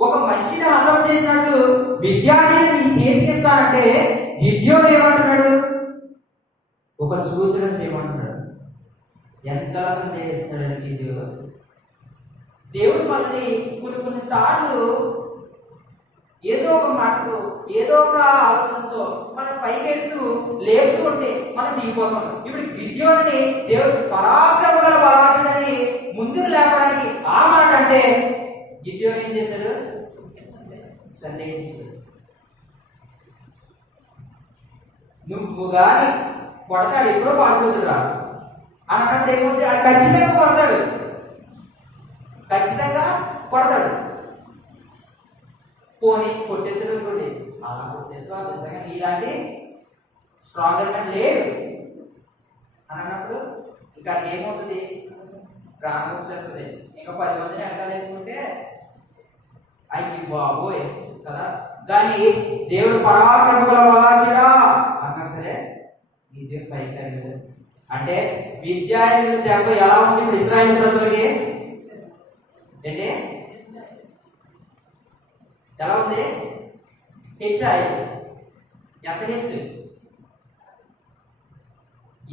ఒక మనిషిని హతం చేసినట్లు విద్యార్థిని నీ చేతికి ఇస్తానంటే గిద్యోను ఏమంటున్నాడు? ఒక సూచన చేయమంటున్నాడు. ఎంతలా సందేహిస్తున్నాడు దేవుడు మనల్ని కొన్నిసార్లు ఏదో ఒక మాటతో ఏదో ఒక ఆలోచనతో మనం పైకెత్తు లేపుతూ ఉంటే మనం దిగిపోతాం. ఇప్పుడు గిద్యోనుని దేవుడు పరాక్రమ గల బలాఢ్యుడని ముందుకు లేపడానికి ఆ మాట అంటే గిద్యోను ఏం చేశాడు? సందేహించాడు. నువ్వు గాని కొడతాడు, ఎప్పుడో పాడుపోతురా అన్నట్టు ఏమవుతుంది? అది ఖచ్చితంగా కొడతాడు, ఖచ్చితంగా కొడతాడు. పోనీ కొట్టేసాడు అనుకోండి, అలా కొట్టేసా నిజంగా నీలాంటి స్ట్రాంగర్ మ్యాన్ లేడు అన్నప్పుడు ఇంకా ఏమవుతుంది? ప్రాణం వచ్చేస్తుంది. ఇంకా 10 మందిని వెనకాల వేసుకుంటే అయ్యి బాబోయ్ కదా. కానీ దేవుడు పరాక్రమ గల బలాఢ్యుడా అన్నా సరే విద్య పైకి కలిగదు. అంటే విద్యార్థుల దెబ్బ ఎలా ఉంది ఇప్పుడు ఇశ్రాయేలు ప్రజలకి? ఏంటి ఎలా ఉంది? హెచ్ఐ ఎంత హెచ్?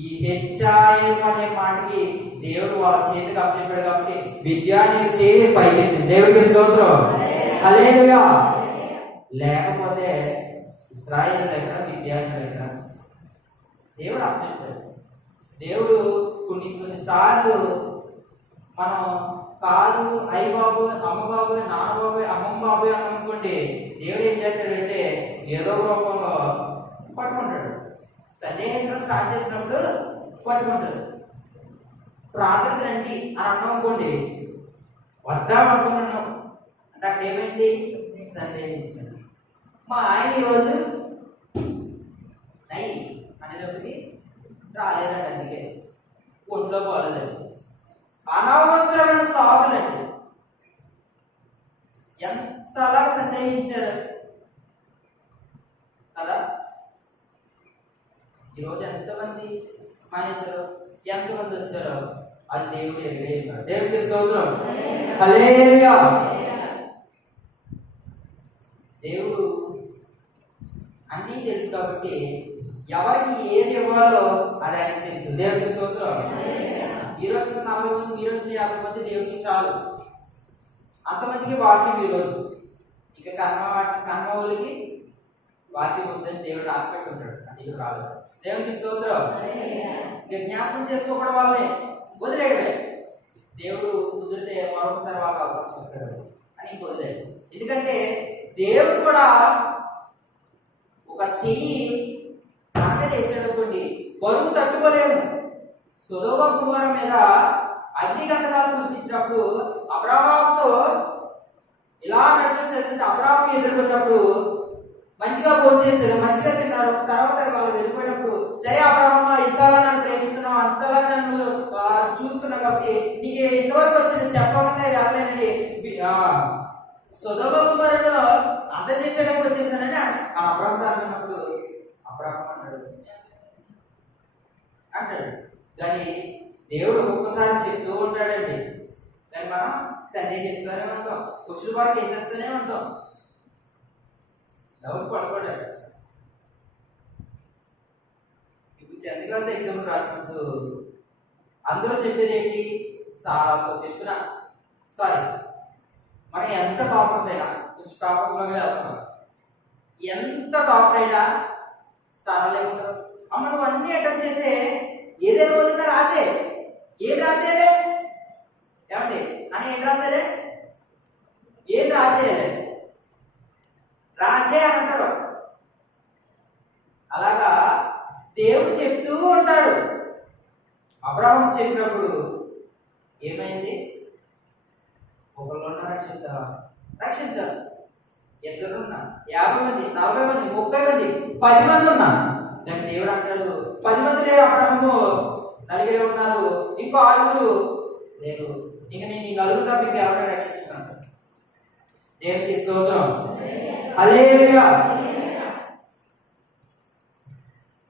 ఈ హెచ్ఐ అనే మాటకి దేవుడు వాళ్ళ చేతికి అప్పచెప్పాడు కాబట్టి విద్యార్థి చేతి పైకెత్తింది. దేవుడికి స్తోత్రం, హల్లెలూయా. లేకపోతే ఇశ్రాయేలు ఎక్కడ, విద్యార్థులు ఎక్కడ? దేవుడు అప్పచెప్పాడు. దేవుడు కొన్నిసార్లు మనం కాదు అయ్య బాబు, అమ్మ బాబు, నాన్న బాబు, అమ్మమ్మ బాబు అని అనుకోండి, దేవుడు ఏం చేస్తాడంటే ఏదో ఒక రూపంలో పట్టుకుంటాడు. సందేహించడం స్టార్ట్ చేసినప్పుడు పట్టుకుంటాడు. ప్రార్థన రండి అని అన్నాం అనుకోండి, వద్దాం అనుకున్నాను అంటే అక్కడ ఏమైంది? సందేహించినాడు. మా ఆయన ఈరోజు నై అనేటప్పటికి రాలేదండి, అందుకే ఒంట్లో పోలేదండి. అనవసరమైన సాగులండి. ఎంతలా సందేహించారు కదా. ఈరోజు ఎంతమంది మానేశారు, ఎంతమంది వచ్చారో అది దేవుడు ఎరిగే ఉన్నాడు. దేవుడికి స్తోత్రం, హల్లెలూయా. దేవుడు అన్నీ తెలుసు కాబట్టి ఎవరికి ఏది ఇవ్వాలో అది ఆయనకు తెలుసు. దేవుడికి స్తోత్రం. ఈరోజు 40 మంది, ఈరోజు 50 మంది దేవుడికి చాలు, అంతమందికి వాక్యం ఈరోజు. ఇక కర్మ ఊరికి వాక్యం ఉందని దేవుడు రాసిపెట్టి ఉంటాడు, అది రాలేదు. దేవుడికి స్తోత్రం. ఇక జ్ఞాపకం చేసుకోవడం వాళ్ళని వదిలేయడమే. దేవుడు కుదిరితే మరొకసారి వాళ్ళకి అవకాశం వస్తాడు అని వదిలేడు. ఎందుకంటే దేవుడు కూడా ఒక చెయ్యి మనక చేసేటటువంటి బరువు తట్టుకోలేము. సొదొమ గుమొర్రా మీద అగ్నిగంధకాలు కురిపించినప్పుడు అబ్రాహాముతో ఇలా నడుచు చేస్తుంటే అబ్రాహాము ఎదుర్కొన్నప్పుడు మంచిగా భోజనం చేశారు, మంచిగా తిన్నారు. తర్వాత వాళ్ళు వెళ్ళిపోయినప్పుడు, సరే అబ్రాహాము ఇంతలా నన్ను ప్రేమిస్తున్నావు, అంతలా నన్ను చూస్తున్నావు కాబట్టి నీకు ఇంతవరకు వచ్చిన చెప్పమంటే వెళ్ళలేనని సొదొమ గుమొర్రాలో అంతం చేసేయడానికి వచ్చేసానని అబ్రాహాము అనుకున్నప్పుడు అబ్రాహాము అంటాడు. కానీ దేవుడు ఒక్కొక్కసారి చెప్తూ ఉంటాడండి, కానీ మనం సందేహిస్తూనే ఉంటాం, కుషులు బాగా వేసేస్తూనే ఉంటాం. ఎవరు పడుకోడాడు. ఇప్పుడు 10th క్లాస్ ఎగ్జామ్ రాసినప్పుడు అందులో చెప్పేది ఏంటి? సారాతో చెప్పిన మనం ఎంత టాపర్స్ అయినా, కొంచెం టాపర్స్ లాగా వెళ్తున్నాం, ఎంత టాపర్ అయినా సారా లేకుంటారు. అమ్మ నువ్వు అన్ని అటెంప్ట్ చేసే ఏదైనా రోజున రాసే, ఏం రాసేలే ఏమండి అని, ఏం రాసేలే, ఏం రాసేయలే, రాసే అని అంటారు. అలాగా దేవుడు చెప్తూ ఉంటాడు. అబ్రాహాము చెప్పినప్పుడు ఏమైంది? ఒకళ్ళున్న రక్షిద్దాం, ఇద్దరున్నా, 50 మంది, 40 మంది, 30 మంది, 10 మంది ఉన్నా, కానీ దేవుడు అంటాడు 10 మంది లేరు, అబ్రాహాము 4 ఉన్నారు, ఇంకో 6 లేరు, ఇక నేను ఈ 4 తప్ప ఇంకా ఎవరైనా రక్షిస్తున్నాను. దేవునికి స్తోత్రం, హల్లెలూయా.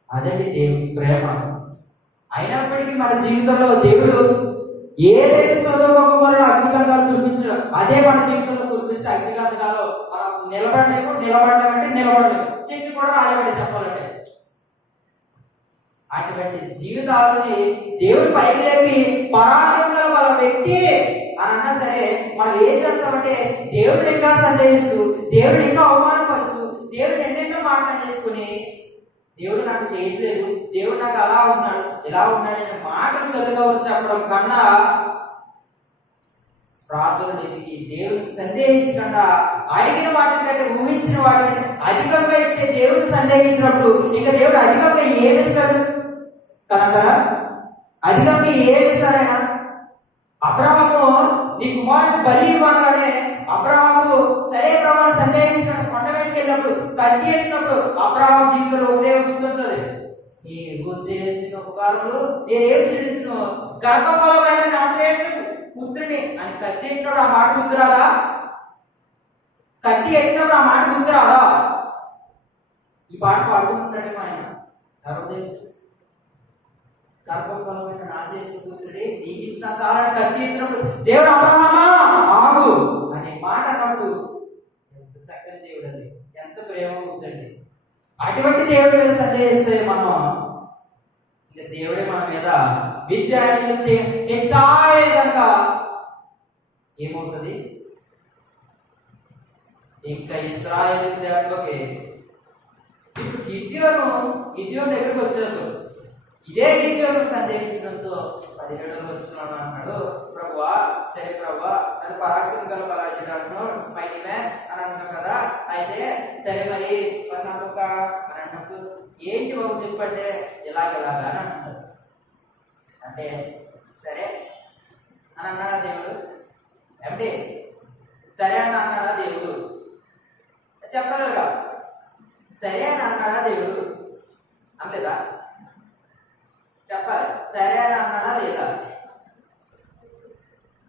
అదండి దేవుని ప్రేమ. అయినప్పటికీ మన జీవితంలో దేవుడు ఏదైతే సొదొమ గుమొర్రాలో అగ్నిగంధాలు కురిపించాడో అదే మన జీవితంలో కురిపిస్తే అగ్నిగంధాలు మనం నిలబడలేమంటే నిలబడలేము, చర్చి కూడా రాలేమండి చెప్పాలంటే. అటువంటి జీవితాలని దేవుడు పైకి లేపి పరాక్రమంగా వాళ్ళ వ్యక్తి అని అన్నా సరే మనం ఏం చేస్తామంటే దేవుడిని ఇంకా సందేహిస్తూ, దేవుడిని ఇంకా అవమానపరుస్తూ, దేవుడు ఎన్నెన్నో మాటలు చేసుకుని దేవుడు నాకు చేయట్లేదు, దేవుడు నాకు అలా ఉన్నాడు ఇలా ఉన్నాడు అనే మాటలు చదువుగా చెప్పడం కన్నా ప్రార్థనలు ఎదిగి దేవుడిని సందేహించకుండా అడిగిన వాటిని కంటే ఊహించిన వాటిని అధికంగా ఇచ్చే దేవుడిని సందేహించినప్పుడు ఇంకా దేవుడు అధికంగా ఏమిస్తాడు కదంటారా? అధికంగా ఏమిస్తాడు ఆయన? అబ్రహాము నీ కుమారుడు బలి ఇవ్వగానే అబ్రహాము సరే ప్రభావం సందేహించినప్పుడు కొండ మీదకి వెళ్ళినప్పుడు కత్తి ఎత్తినప్పుడు అబ్రహాం జీవితంలో ఒకటే గుర్తుంటుంది, నీవు చేసిన ఉపకారంలో నేనేం చెల్లిస్తున్నా, గర్భఫలమైన నా శ్రేష్ఠ పుత్రుని అని కత్తి ఎట్టినప్పుడు ఆ మాట గుర్తురాదా? కత్తి ఎట్టినప్పుడు ఆ మాట గుర్తురాదా? ఈ పాట పాడుకుంటున్నాడేమో ఆయన. ఎవరు తెలుసు? గర్భఫలమైన నా చేసిన పుత్రుడే నీకు ఇచ్చిన చాలని కత్తి ఎత్తినప్పుడు దేవుడు అబ్రహామా ఆగు అనే మాట అన్నప్పుడు ఎంత చక్కని దేవుడు అండి, ఎంత ప్రేమ ఉందండి. అటువంటి దేవుడి మీద సందేహిస్తే మనం ఇక దేవుడే మన మీద విద్యార్థులు కనుక ఏమవుతుంది? ఇంకా ఇశ్రాయేలు విద్యార్థులకి ఇప్పుడు గిద్యోను దగ్గరికి వచ్చారు. ఇదే గిద్యోను సందేహించడంతో 17 వచ్చినాడు అన్నాడు, ప్రభువా సరే ప్రభువా నన్ను పరాక్రమం గల బలాఢ్యుడు మైటీ మ్యాన్ అని అంటున్నావు కదా, అయితే సరే మరి నాకు ఒక అని అన్నప్పుడు ఏంటి బాబు చెప్పంటే ఇలాగలాగా అని అంటున్నాడు. అంటే సరే అని అన్నాడా దేవుడు? ఏమిటి సరే అని అన్నాడా దేవుడు? చెప్పగలగా సరే అని అన్నాడా దేవుడు? అనలేదా? చెప్పాలి. సరే అని అన్నాడా లేదా?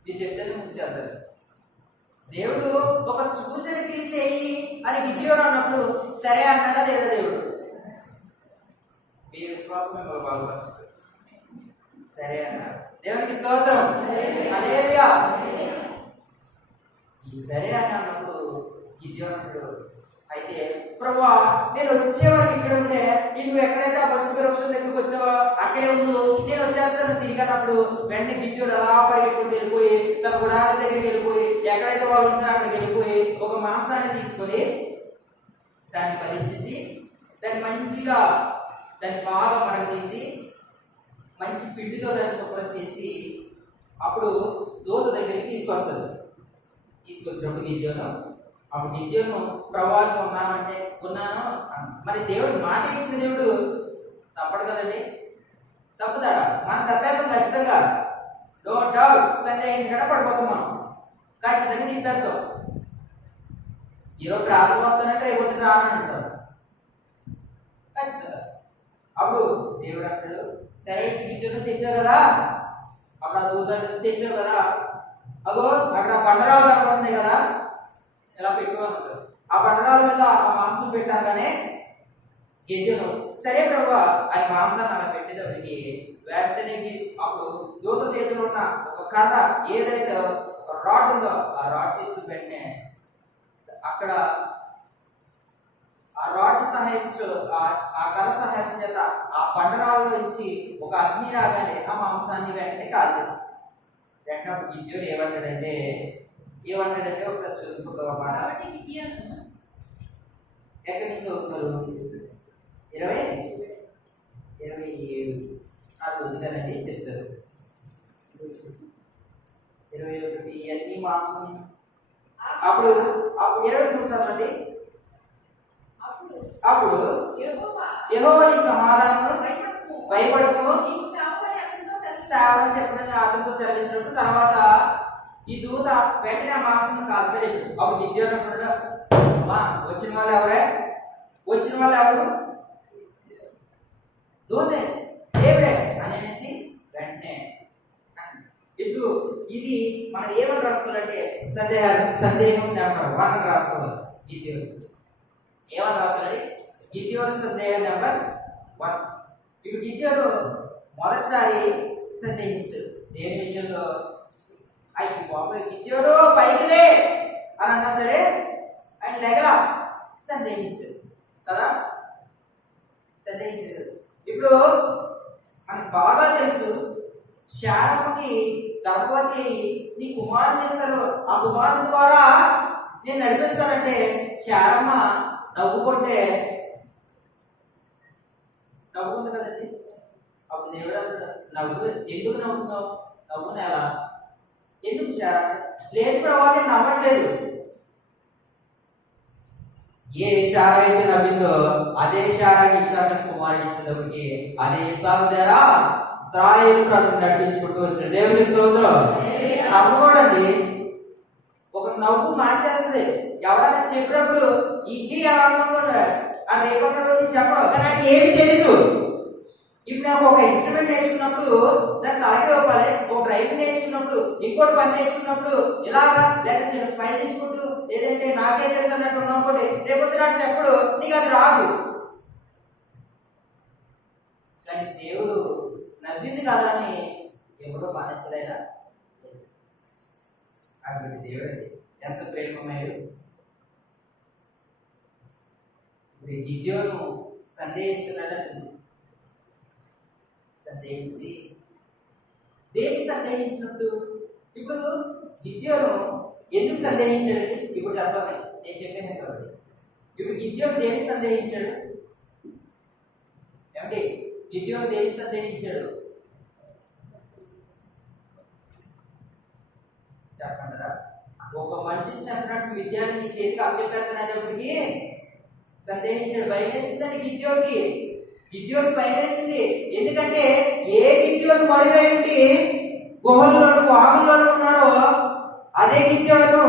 మీరు చెప్తేనే ముందుకు వెళ్తారు. దేవుడు ఒక సూచన క్రియ చేయి అని గిద్యోను అన్నప్పుడు సరే అన్నాడా లేదా దేవుడు? మీ విశ్వాసం మిమ్మల్ని బాగుపరుస్తుంది. సరే అన్నాడు. దేవునికి స్తోత్రం. హల్లెలూయా. ఈ సరే అని అన్నప్పుడు గిద్యోను అన్నాడు, అయితే ప్రభువా నేను వచ్చేవారికి ఇక్కడ ఉంటే నువ్వు ఎక్కడైతే ఆ పసుపు వృక్షం దగ్గరకు వచ్చావో అక్కడే ఉండు, నేను వచ్చేస్తాను తిరిగి అన్నప్పుడు వెంటనే గిద్యోను అలా పరిగెట్టుకుంటూ వెళ్ళిపోయి తన గుడాల దగ్గరికి వెళ్ళిపోయి ఎక్కడైతే వాళ్ళు ఉంటారో అక్కడికి వెళ్ళిపోయి ఒక మాంసాన్ని తీసుకొని దాన్ని పరీక్షించి దాన్ని మంచిగా దాన్ని బాగా మరగదీసి మంచి పిండితో దాన్ని శుభ్రం చేసి అప్పుడు దూత దగ్గరికి తీసుకొస్తారు. తీసుకొచ్చినప్పుడు గిద్యోను అప్పుడు గిద్యోను ప్రభావం ఉన్నామంటే ఉన్నాను. మరి దేవుడు మాట ఇచ్చిన దేవుడు తప్పడు కదండి, తప్పుతాడా? మనం తప్పేద్దాం ఖచ్చితంగా, నో డౌట్. సందేహించకుండా పడిపోతాం మనం, ఖచ్చితంగా తిప్పేద్దాం. ఈరోజు రాత్రి వస్తానంటే రేపు వద్దు రానంటారు ఖచ్చితంగా. అప్పుడు దేవుడు అంటాడు, సరే గిద్యోను తెచ్చావు కదా, అప్పుడు ఆ దూత తెచ్చావు కదా, అగో అక్కడ బండరాలు కనపడుతున్నాయి కదా, ఎలా పెట్టుకోవాలి ఆ బండరాల మీద ఆ మాంసం పెట్టాగానే గిద్యోను సరే ప్రభు ఆయన మాంసాన్ని అలా పెట్టేటప్పటికి వెంటనే అప్పుడు దూత చేతిలో ఉన్న ఒక కర్ర ఏదైతే రాడ్ ఉందో ఆ రాడ్ తీసుకుని వెంటనే అక్కడ ఆ రాడ్ సహాయించు ఆ కర్ర సహాయం చేత ఆ బండరాల్లో నుంచి ఒక అగ్ని రాగానే ఆ మాంసాన్ని వెంటనే కాల్చేస్తుంది. వెంటనే ఒక గిద్యోను ఏమంటాడంటే ఒకసారి చదువుకుందాం అన్నమాట. ఎక్కడి నుంచి చదువుతారు? 27 అది ఉందనండి చెప్తారు. 21 ఇవన్నీ మాంసం. అప్పుడు 23 చదవండి. అప్పుడు యెహోవా నీకు సమాధానము భయపడకు సేవని చెప్పిన అతనితో సెలవించినట్టు తర్వాత ఈ దూత వెంటనే మాంసం కాల్చలేదు. అప్పుడు గిద్యోను వచ్చిన వాళ్ళు ఎవరే? వచ్చిన వాళ్ళు ఎవరు? దూతే, దేవుడే అనేసి వెంటనే. ఇప్పుడు ఇది మనం ఏమని రాసుకోవాలంటే సందేహం నెంబర్ 1 అని రాసుకోవాలి. గిద్యోను ఏమని రాసుకోవాలి? గిద్యోను సందేహం నెంబర్ 1. ఇప్పుడు గిద్యోను మొదటిసారి సందేహించాడు దేని విషయంలో? అయితే బాబాయ్ గిద్యోను పైకిలే అని అన్నా సరే ఆయన లేగలా సందేహించాడు కదా, సందేహించాడు. ఇప్పుడు బాగా తెలుసు శారమ్మకి గర్భవతి అయ్యి నీ కుమారుని ఇస్తారు, ఆ కుమారుని ద్వారా నేను నడిపిస్తానంటే శారమ్మ నవ్వుకుంటే నవ్వుకుంది కదండి. అప్పుడు దేవుడు అంటాడు, నవ్వు ఎందుకు నవ్వుతున్నావు? నవ్వును ఎలా? ఎందుకు శారమ్మ? లేదు ప్రభావ, నేను నవ్వట్లేదు. ఏ శార అయితే నవ్విందో అదే శారాకి ఇస్సాకు కుమారుడు ఇచ్చేటప్పటికి అదే ఇస్సాకు ద్వారా ఇశ్రాయేలు ప్రజలు నడిపించుకుంటూ వచ్చాడు. దేవుని స్తోత్రం. నవ్వుకోడండి ఒక నవ్వు మార్చేస్తుంది. ఎవరైనా చెప్పినప్పుడు ఇది ఎలా అనుకోండి ఆ రేపటి రోజు చెప్పడం, కానీ ఆయనకి ఏమి తెలీదు. ఇప్పుడు నాకు ఒక ఇన్స్ట్రుమెంట్ నేర్చుకున్నప్పుడు దాన్ని తలకే ఇవ్వాలి, ఒక డ్రైవింగ్ నేర్చుకున్నప్పుడు ఇంకోటి పని నేర్చుకున్నప్పుడు ఇలాగా లేదా చిన్న స్మైల్ తెచ్చుకుంటూ లేదంటే నాకే తెలుసు అన్నట్టు ఉన్నప్పుడు రేపొద్దు నాడు చెప్పడు, నీకు అది రాదు. కానీ దేవుడు నవ్వింది కదా అని ఎవడో బానిసలైనా అటువంటి దేవుడు అండి, ఎంత ప్రేమమయుడు. ఇప్పుడు గిద్యోను సందేహిస్తున్నాడండి. సందేహించి దేనికి సందేహించినట్టు? ఇప్పుడు గిద్యోను ఎందుకు సందేహించాడండి? ఇప్పుడు చెప్పాలి, నేను చెప్పాను కాబట్టి. ఇప్పుడు గిద్యోను దేనికి సందేహించాడు? ఏమంటే గిద్యోను దేనికి సందేహించాడు చెప్పంటారా? ఒక మనిషిని చంపినట్టు విద్యార్థి చేతికి అప్పచెప్పేస్తున్నప్పటికీ సందేహించాడు. భయం వేసిందండి గిద్యోనికి. గిద్యోని భయం వేసింది. ఎందుకంటే ఏ గిద్యోను మరుగై ఉండి గుహల్లోను వాగుల్లోనూ ఉన్నారో అదే గిద్యోను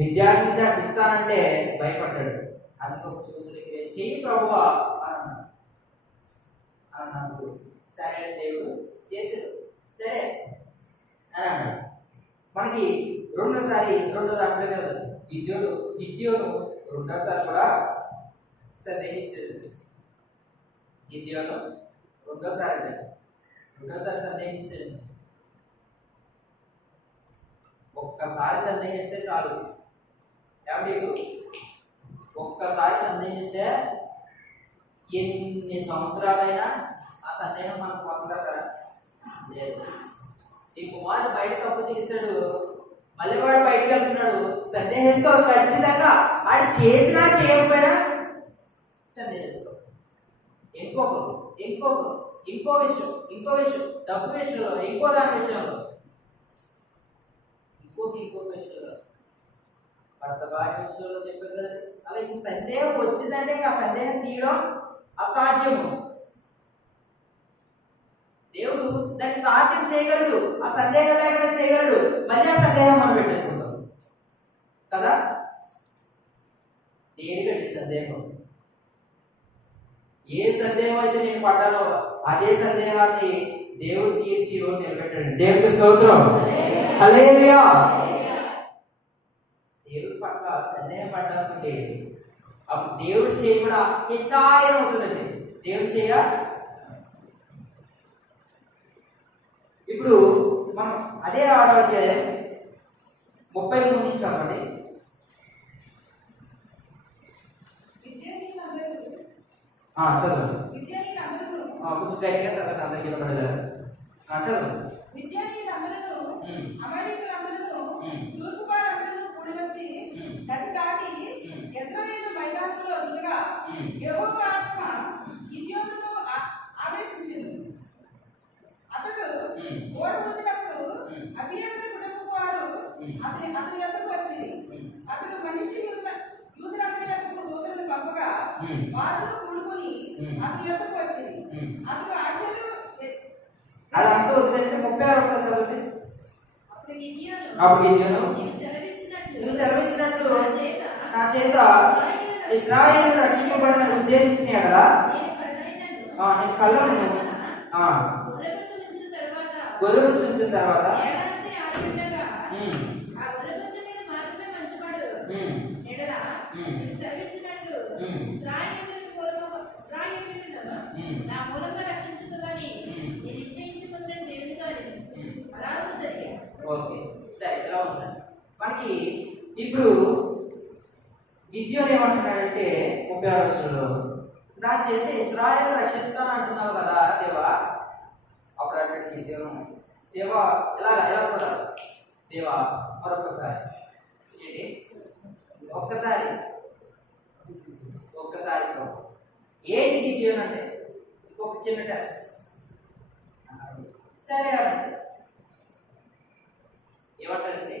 విద్యార్థి ఇస్తానంటే భయపడ్డాడు. అందుకు ఒక చూసి చెయ్యి ప్రభువా అన్నాడు. అన్నప్పుడు సరే దేవుడు చేసాడు, సరే అని అన్నాడు. మనకి రెండోసారి అట్లే కదా గిద్యోను రెండోసారి కూడా సందేహించాడు. గిద్యోను రెండోసారి సందేహించాడు. ఒక్కసారి సందేహిస్తే చాలు. ఏమంటే ఒక్కసారి సందేహిస్తే ఎన్ని సంవత్సరాలైనా ఆ సందేహం మనకు కొత్తగా కదా లేదు. ఈ కుమారుడు బయట తప్పు చేశాడు, మళ్ళీ వాడు బయటకు వెళ్తున్నాడు. సందేహిస్తూ ఖచ్చితంగా ఆయన చేసినా చేయకపోయినా సందేహిస్తూ ఇంకో విషయం డబ్బు విషయంలో, ఇంకో దాని విషయంలో, ఇంకో విషయంలో, భర్త భార్య విషయంలో చెప్పారు కదా. అలా ఈ సందేహం వచ్చిందంటే ఇంకా సందేహం తీయడం అసాధ్యము. దేవుడు దాన్ని సాధ్యం చేయగలడు, ఆ సందేహం లేకుండా చేయగలడు. మళ్ళీ ఆ సందేహం మనం పెట్టేసుకుంటాం కదా. దేనికండి సందేహం? ఏ సందేహం అయితే నేను పడ్డానో అదే సందేహాన్ని దేవుడు తీర్చి రోజు నిలబెట్టాడు. దేవుడికి స్తోత్రం, హల్లెలూయా. దేవుడి పట్ల సందేహం పడ్డానుకోండి, అప్పుడు దేవుడు చేయ కూడా హెచ్చాయం అవుతుందండి. దేవుడు చేయ ఇప్పుడు మనం అదే 6వ అధ్యాయం 33 నుంచి చదవండి. చదవండి. కొంచెం గట్టిగా చదవండి, అందరికీ వినపడేదా? చదవండి. అతడు ఓడబోతున్నప్పుడు అభియాసన కుటుంబపు వారు అతని యొద్దకు వచ్చింది. అతడు మనిషి యూదులందరికీ దూతలను పంపగా వారు కూడుకొని అతని యొద్దకు వచ్చింది. అతడు ఆశ్చర్యం అదంతా వదిలేంటే 36 ఒకసారి చదవండి. అప్పుడు గిద్యోను నువ్వు సెలవిచ్చినట్లు నా చేత ఇశ్రాయేలు రక్షింపబడిన ఉద్దేశించిన ఎడలా నేను కళ్ళను గొర్రెలు చుంచిన తర్వాత ఓకే సరే, ఎలా ఉంది మనకి ఇప్పుడు గిద్యోను ఏమంటున్నాడంటే 36 వర్షంలో నా చేత ఇశ్రాయేలు రక్షిస్తాను అంటున్నావు కదా దేవా, గిద్యోను, దేవా ఎలా చూడాలి, దేవా మరొకసారి ఏంటి ఒక్కసారి ప్రభు. ఏంటి గిద్యోను అంటే ఇంకొక చిన్న టెస్ట్. సరే అనండి, ఏమంటారండి,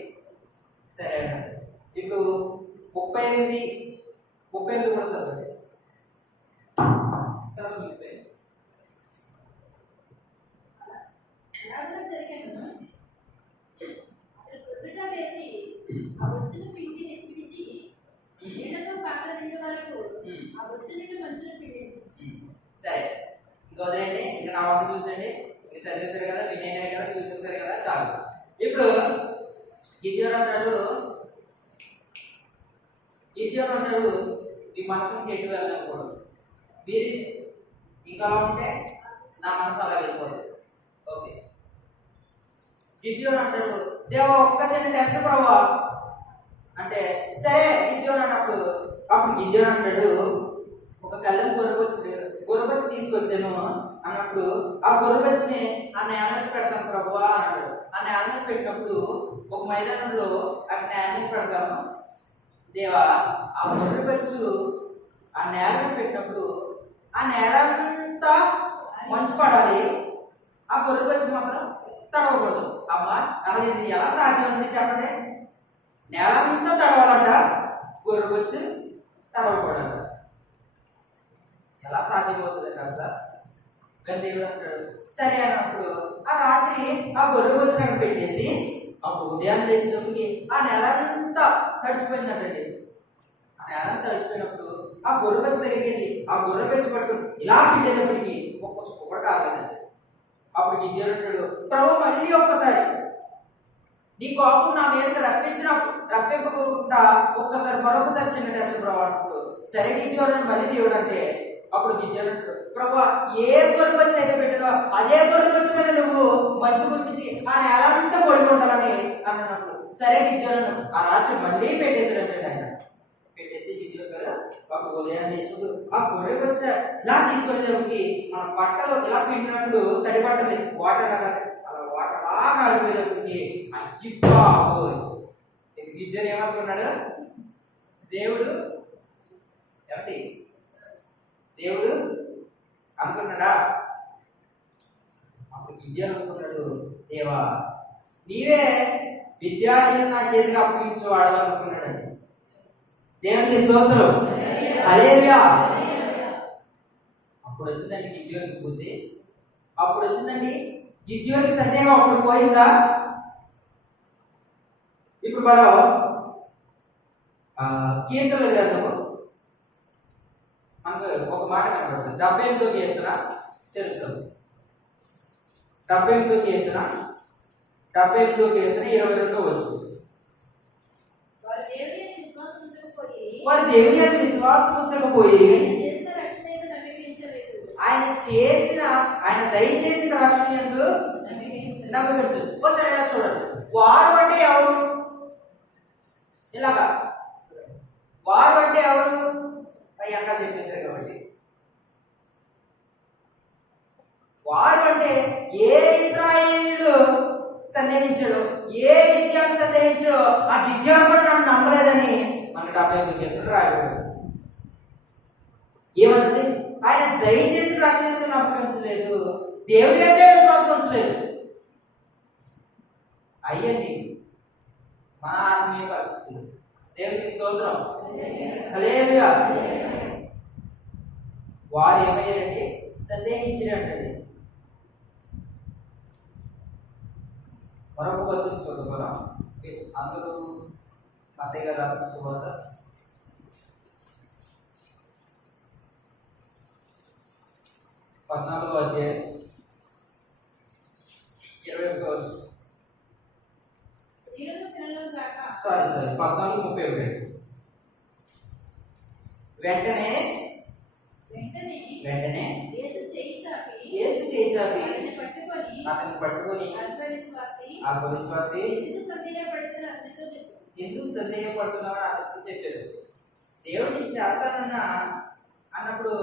సరే అనండి. ఇప్పుడు 38 కూడా చదవండి. అలాగనే జరిగాను. అతడు ప్రొద్దుట లేచి ఆ వచ్చిన పిండిని పిలిచి నీళ్లతో పాత్ర నిండు వరకు ఆ వచ్చిన మంచును పిండింది. సరే ఇంకా వదిలేండి, ఇంకా నా వంక చూసండి. ఇంకా చదివేశారు కదా, వినేనారు కదా, చూసేసారు కదా, చాలు. ఇప్పుడు గిద్యోను అంటాడు మీ మనసుకి ఎటు వెళ్ళకూడదు, మీరు ఇంకా అలా ఉంటే నా మనసు అలా వెళ్ళిపోతుంది. ఓకే, గిద్యోను అంటాడు, దేవా ఒక్క చిన్న టెస్ట్ ప్రభువా అంటే, సరే గిద్యోను అన్నప్పుడు గిద్యోను అంటాడు, ఒక కళ్ళం గొర్రెబొచ్చు తీసుకొచ్చాను అన్నప్పుడు ఆ గొర్రెబొచ్చుని ఆ నేల మీద పెడతాను ప్రభువా అన్నాడు. ఆ నేల మీద పెట్టినప్పుడు ఒక మైదానంలో ఆ నేల మీద పెడతాను దేవా. ఆ గొర్రెబొచ్చు ఆ నేల మీద పెట్టినప్పుడు ఆ నేల అంతా మంచు పడాలి, ఆ గొర్రెబొచ్చు మాత్రం తడవకూడదు. అమ్మా అలా ఇది ఎలా సాధ్యం ఉంది చెప్పండి? నేల అంతా తడవాలంట, గొర్రెబొచ్చు తడవకూడదు. ఎలా సాధ్యమవుతుందండి అసలు? కానీ దేవుడు అంటాడు సరే అన్నప్పుడు ఆ రాత్రి ఆ గొర్రెబొచ్చు అక్కడ పెట్టేసి అప్పుడు ఉదయాన్ని లేచినప్పటికి ఆ నేల అంతా తడిచిపోయిందంటండి. ఆ నేల అంతా తడిచిపోయినప్పుడు ఆ గొర్రెబొచ్చు దగ్గరికి ఆ గొర్రెబొచ్చు పట్టుకుని ఇలా పిండేటప్పటికి ఒక్క చుక్క కూడా కాలేదండి. అప్పుడు గిద్యోను అంటాడు, ప్రభు మళ్ళీ ఒక్కసారి నీ కోపం నా మీదకి రప్పింపకుండా మరొకసారి చిన్న టెస్ట్ ప్రభు అంటాడు. సరే గిద్యోను మళ్ళీ దేవుడు అంటే అప్పుడు గిద్యోను అంటాడు, ప్రభు ఏ గొర్రెబొచ్చు అయితే పెట్టినో అదే గొర్రెబొచ్చు మీద నువ్వు మంచు కురిపించి ఆ నేల అంతా పడుకుంటానని అన్నప్పుడు సరే గిద్యోను ఆ రాత్రి మళ్ళీ పెట్టేశాడంటే ఆయన. పెట్టేసి గిద్యోను గారు అప్పుడు ఉదయాన్ని తీసుకుంటూ ఆ గొర్రెబొచ్చు ఇలా తీసుకునేటప్పటికి మన బట్టలు ఇలా పిండినప్పుడు తడి బట్టలు వాటర్ అలా వాటర్ అలా కాలిపోయేటప్పటికి అచ్చిప్పా గిద్యోను ఏమనుకున్నాడు, దేవుడు అనుకున్నాడా? అప్పుడు గిద్యోను అనుకున్నాడు, దేవా నీవే విద్యార్థిని నా చేతికి అప్పగించేవాడు అనుకున్నాడండి. దేవునికి స్తోత్రం, హల్లెలూయా. అప్పుడు వచ్చిందండి గిద్యోనికి బుద్ధి, అప్పుడు వచ్చిందండి గిద్యోనికి సందేహం. అప్పుడు పోయిందా? ఇప్పుడు మనం కీర్తనల గ్రంథము మనకు ఒక మాట కనబడుతుంది. 78వ కీర్తన తెలుస్తుంది. 78వ కీర్తన 22వ వచనం. వారు దేవుని యొక్క విశ్వాసం ఉంచకపోయి ఆయన దయచేసిన రక్షణ యందు నమ్మకించు. ఒకసారి ఇలా చూడండి, వారు అంటే ఎవరు? ఇలాగా వారు అంటే ఎవరు? అయ్యాక చెప్పేశారు కాబట్టి వారు అంటే ఏ ఇశ్రాయేలీయుడు సందేహించాడు, ఏ గిద్యోను సందేహించాడో ఆ గిద్యోను కూడా నన్ను నమ్మలేదని మన 78వ కీర్తన రాయబడింది. ఏమంటే ఆయన దయచేసి రక్షణతో నమ్మకించలేదు, దేవుడి అంటే విశ్వాసం ఉంచలేదు. అయ్యండి మన ఆత్మీయ పరిస్థితి. దేవునికి స్తోత్రం, హల్లెలూయా. వారు ఏమయ్యారండి? సందేహించినట్టండి. మరొక పద్ధతి చూద్దాం మనం. అందరూ మత్తయి గారు రాసిన సువార్త 14వ అధ్యాయం 21వ వచనం. 14:31. వెంటనే యేసు చేయి చాపి అతన్ని పట్టుకొని అల్పవిశ్వాసి ఎందుకు సందేహపడుతున్నావు అతనితో చెప్పారు. దేవుడు నీకు చేస్తానన్నా అన్నప్పుడు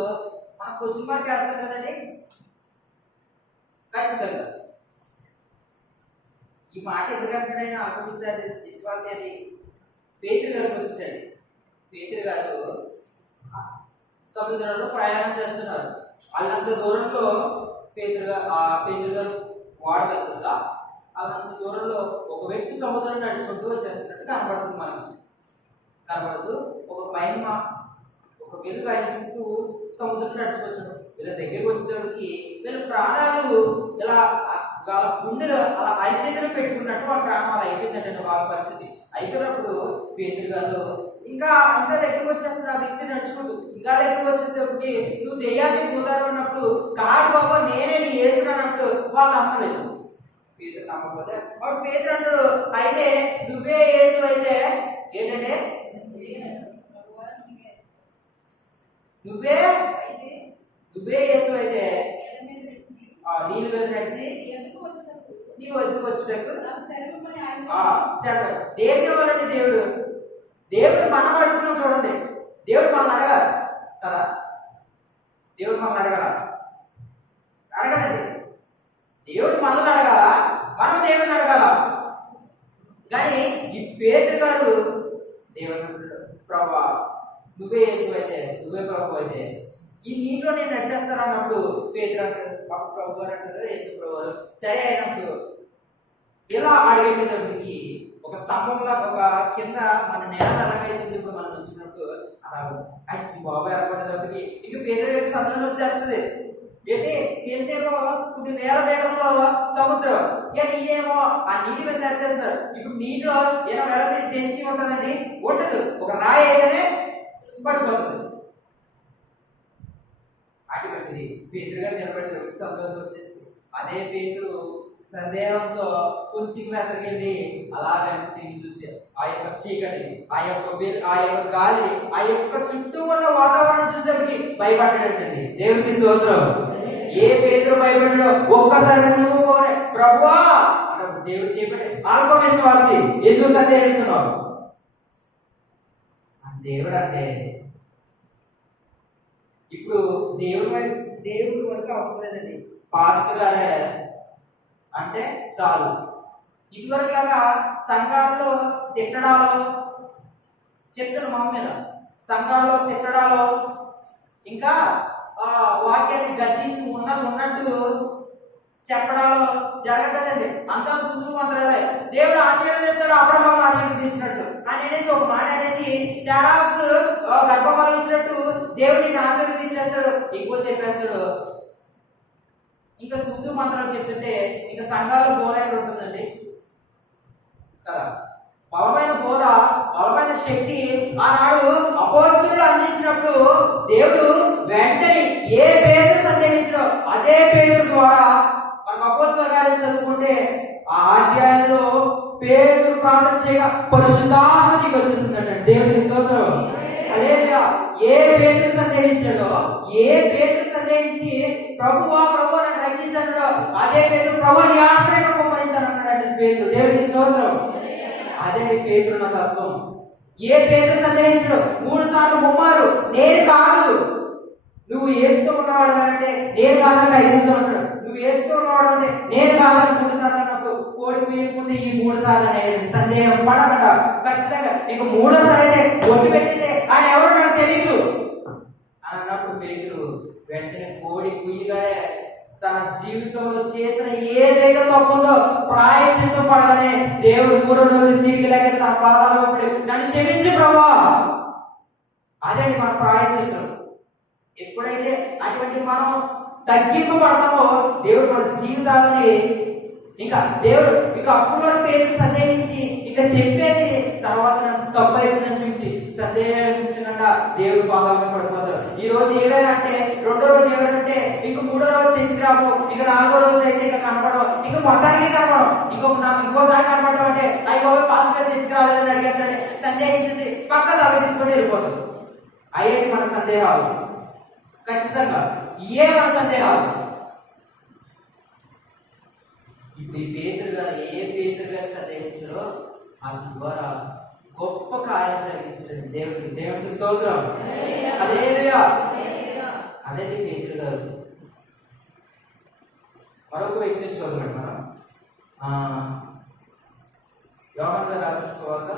మనం క్వశ్చన్ మార్క్ చేస్తాం కదండి. ఖచ్చితంగా ఈ మాట ఎందుకంటే ఆపేసారి విశ్వాసి అని పేతురు గారు వచ్చాడు. పేతురు గారు సముద్రంలో ప్రయాణం చేస్తున్నారు. వాళ్ళంత దూరంలో పేతురు గారు వాడగలుగుతుందా? వాళ్ళంత దూరంలో ఒక వ్యక్తి సముద్రం నడుచుకుంటూ వచ్చేస్తున్నట్టు కనబడుతుంది మనకి. కనబడుతూ ఒక పైన ఒక వెలుగు ఆయన చుట్టూ సముద్రం నడుచుకొచ్చాడు. వీళ్ళ దగ్గరికి వచ్చేటప్పటికి వీళ్ళ ప్రాణాలు ఇలా వాళ్ళ గుండెలు అలా అరిచేతులు పెట్టుకున్నట్టు వాళ్ళ ప్రాణం అలా అయిపోయిందంటే వాళ్ళ పరిస్థితి. అయిపోయినప్పుడు పేతురు గారు ఇంకా దగ్గరికి వచ్చేస్తున్న ఆ వ్యక్తి నడుచుకుంటూ ఇంకా దగ్గరికి వచ్చేటప్పటికి నువ్వు దెయ్యాన్ని పోతారు అన్నప్పుడు కాదు బాబా నేనే నీ వేసినట్టు వాళ్ళు నమ్మలేదు. పేతురు నమ్మకపోతే వాడు పేతురు అంటాడు అయితే నువ్వే యేసు అయితే ఏంటంటే నువ్వే యేసు అయితే నీళ్ళ మీద నడిచి నీవు వద్దకు వచ్చేటకు దేనికి ఇవ్వాలంటే దేవుడు మనం అడుగుతున్నాం. చూడండి, దేవుడు మనం అడగాలి కదా, దేవుడు మనల్ని అడగాలండి. దేవుడు మనల్ని అడగాల, మనం దేవుడిని అడగాల. కానీ ఈ పేతురు గారు దేవుడు ప్రభువా నువ్వే యేసు అయితే నువ్వే ప్రభు అయితే ఈ నీటిలో నేను నడిచేస్తాను అన్నప్పుడు పేతురు అంటారు, ప్రభు గారు అంటారు, యేసు ప్రభు గారు సరే అయినప్పుడు ఇలా అడిగేటప్పటికి ఒక స్తంభంలా ఒక కింద మన నేల ఎలాగైతే ఇప్పుడు మనం వచ్చినట్టు అలా అచ్చి బాబు ఏర్పడేటప్పటికి ఇంక పేదల యొక్క సంతలో వచ్చేస్తుంది. ఏంటి కిందేమో కొన్ని వేల మీటర్లో సముద్రం, కానీ ఇదేమో ఆ నీటి మీద తెచ్చేస్తారు. ఇప్పుడు నీటిలో ఏదో వెలసిటీ డెన్సిటీ ఉంటుందండి, ఉండదు. ఒక రాయి అయితేనే పడిపోతుంది. అటువంటిది పేతురుగా నిలబడేటప్పుడు సంతోషం వచ్చేస్తుంది. అదే పేతురు సందేహంతో కొంచెం వెతకెళ్ళి అలా వెనక్కి తిరిగి చూశారు. ఆ యొక్క చీకటి, ఆ యొక్క గాలి, ఆ యొక్క చుట్టూ ఉన్న వాతావరణం చూసేసరికి భయపడ్డాడండి. దేవునికి స్తోత్రం. ఏ పేతురు భయపడ్డాడో ఒక్కసారి నువ్వు పోలే ప్రభువా అన్నప్పుడు దేవుడు చేపట్టే అల్ప విశ్వాసి ఎందుకు సందేహిస్తున్నావు? దేవుడు అంటే ఇప్పుడు దేవుడి వరకు అవసరం లేదండి. పాస్టర్ గారే అంటే చాలు. ఇదివరకు లాగా సంఘాల్లో తిట్టడాలో చెప్తున్న మా మీద సంఘాల్లో తిట్టడాలో ఇంకా వాక్యాన్ని గద్దించి ఉన్నట్టు చెప్పడాలో జరగలేదండి. అంతా కూతురు మాత్రమే. దేవుడు ఆశీర్వదిస్తాడు, అబ్రహాము ఆశీర్వదించినట్టు అని అనేసి ఒక మాట అనేసి శారాకు గర్భఫలం ఇచ్చినట్టు దేవుడిని ఆశీర్వదించేస్తాడు, ఎక్కువ చెప్పేస్తాడు. ఇంకా తూతు మంత్రాలు చెప్తుంటే ఇంకా సంఘాలు బోధ ఎక్కడ ఉంటుందండి కదా. బలమైన బోధ, బలమైన శక్తి ఆనాడు అపోస్తలులు అందించినప్పుడు దేవుడు వెంటనే ఏ పేరు సందేహించడో అదే పేరు ద్వారా మనకు అపోస్తల గారిని చదువుకుంటే ఆ అధ్యాయంలో పేరు ప్రార్థన చేయగా పరిశుద్ధాత్మకి వచ్చేసిందంటే దేవునికి స్తోత్రం. హల్లెలూయా. ఏ పేరు సందేహించాడో, ఏ పేరు సందేహించి ప్రభువా ప్రభు నన్ను రక్షించాడో అదే పేరు ప్రభు నీ ఆత్మనే పంపించానన్నాడు పేరు. దేవునికి స్తోత్రం. అదే పేతురున్న తత్వం. ఏ పేతురు సందేహించడు 3 సార్లు ముమ్మారు నేను కాదు, నువ్వు ఏసుతో ఉన్నవాడు అంటే నేను కాదని 5 ఉంటాడు, నువ్వు ఏసుతో ఉన్నవాడు అంటే నేను కాదని 3 సార్లు అన్నప్పుడు కోడి ముందు ఈ 3 సార్లు అనేది సందేహం పడకుండా ఖచ్చితంగా నీకు 3వ అయితే ఒడ్డు పెట్టేసే ఆయన ఎవరు నాకు తెలీదు అని అన్నప్పుడు పేతురు వెంటనే కోడి కుయ్యగానే తన జీవితంలో చేసిన ఏదైతే తప్పుందో ప్రాయశ్చిత్తం పడగానే దేవుడు 3వ రోజు తిరిగి లేక తన పాదాలు నన్ను క్షమించు ప్రభువా. అదండి మన ప్రాయశ్చిత్తం. ఎప్పుడైతే అటువంటి మనం తగ్గింపబడతామో దేవుడు మన జీవితాలని ఇంకా దేవుడు ఇక అప్పుడు వరకు పేరు సందేహించి ఇక చెప్పేసి తర్వాత తప్పు అయిపోయిందని చూపించి సందేహించినట్ట దేవుడు పాదాలను పడిపోతారు. ఈ రోజు ఏమైనా అంటే 2వ రోజు ఏమైనా ఇంక 3వ రోజు చర్చికి రాము, ఇక 4వ రోజు అయితే ఇక కనపడం, ఇంక మొత్తానికి కనపడం, ఇంకోసారి కనపడడం అంటే అయ్యి పాస్ గారు చర్చికి రాలేదని అడిగారంటే సందేహించేసి పక్క తగ్గించుకొని వెళ్ళిపోతారు. అయ్యేటి మన సందేహాలు ఖచ్చితంగా ఏ మన సందేహాలు. ఇప్పుడు ఈ పేతురు గారు ఏ పేతురు గారు సందేహించారో అది ద్వారా గొప్ప కార్యం జరిగించండి దేవుడికి స్తోత్రం. హల్లెలూయా. అదే పేతురు గారు. మరొక వ్యక్తిని చూద్దాం మనం. యోహాను గారు రాసిన సువార్త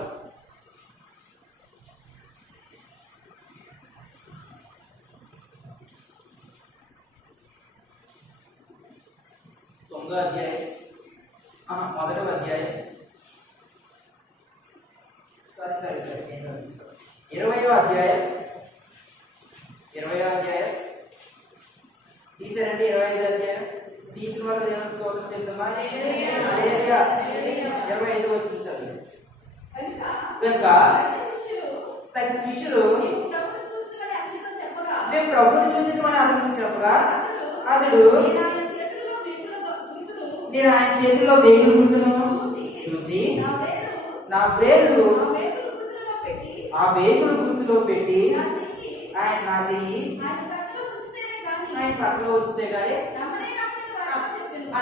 9వ అధ్యాయం, మొదటి అధ్యాయం, 20వ అధ్యాయం, 20వ అధ్యాయం తీసారండి. 25వ అధ్యాయం తీసిన వాళ్ళు దేవుని స్తోత్రం చెప్తామా? హల్లెలూయా. 25 వచ్చిన చదువు. కనుక తన శిష్యులు మేము ప్రభువుని చూసిమని అతనికి చెప్పగా అతడు నేను ఆయన చేతిలో వేగులు గుర్తును చూసి నా వేలు ఆ వేగులు గుర్తులో పెట్టి ఆయన నా చెయ్యి ఆయన పక్కలో వచ్చితే కానీ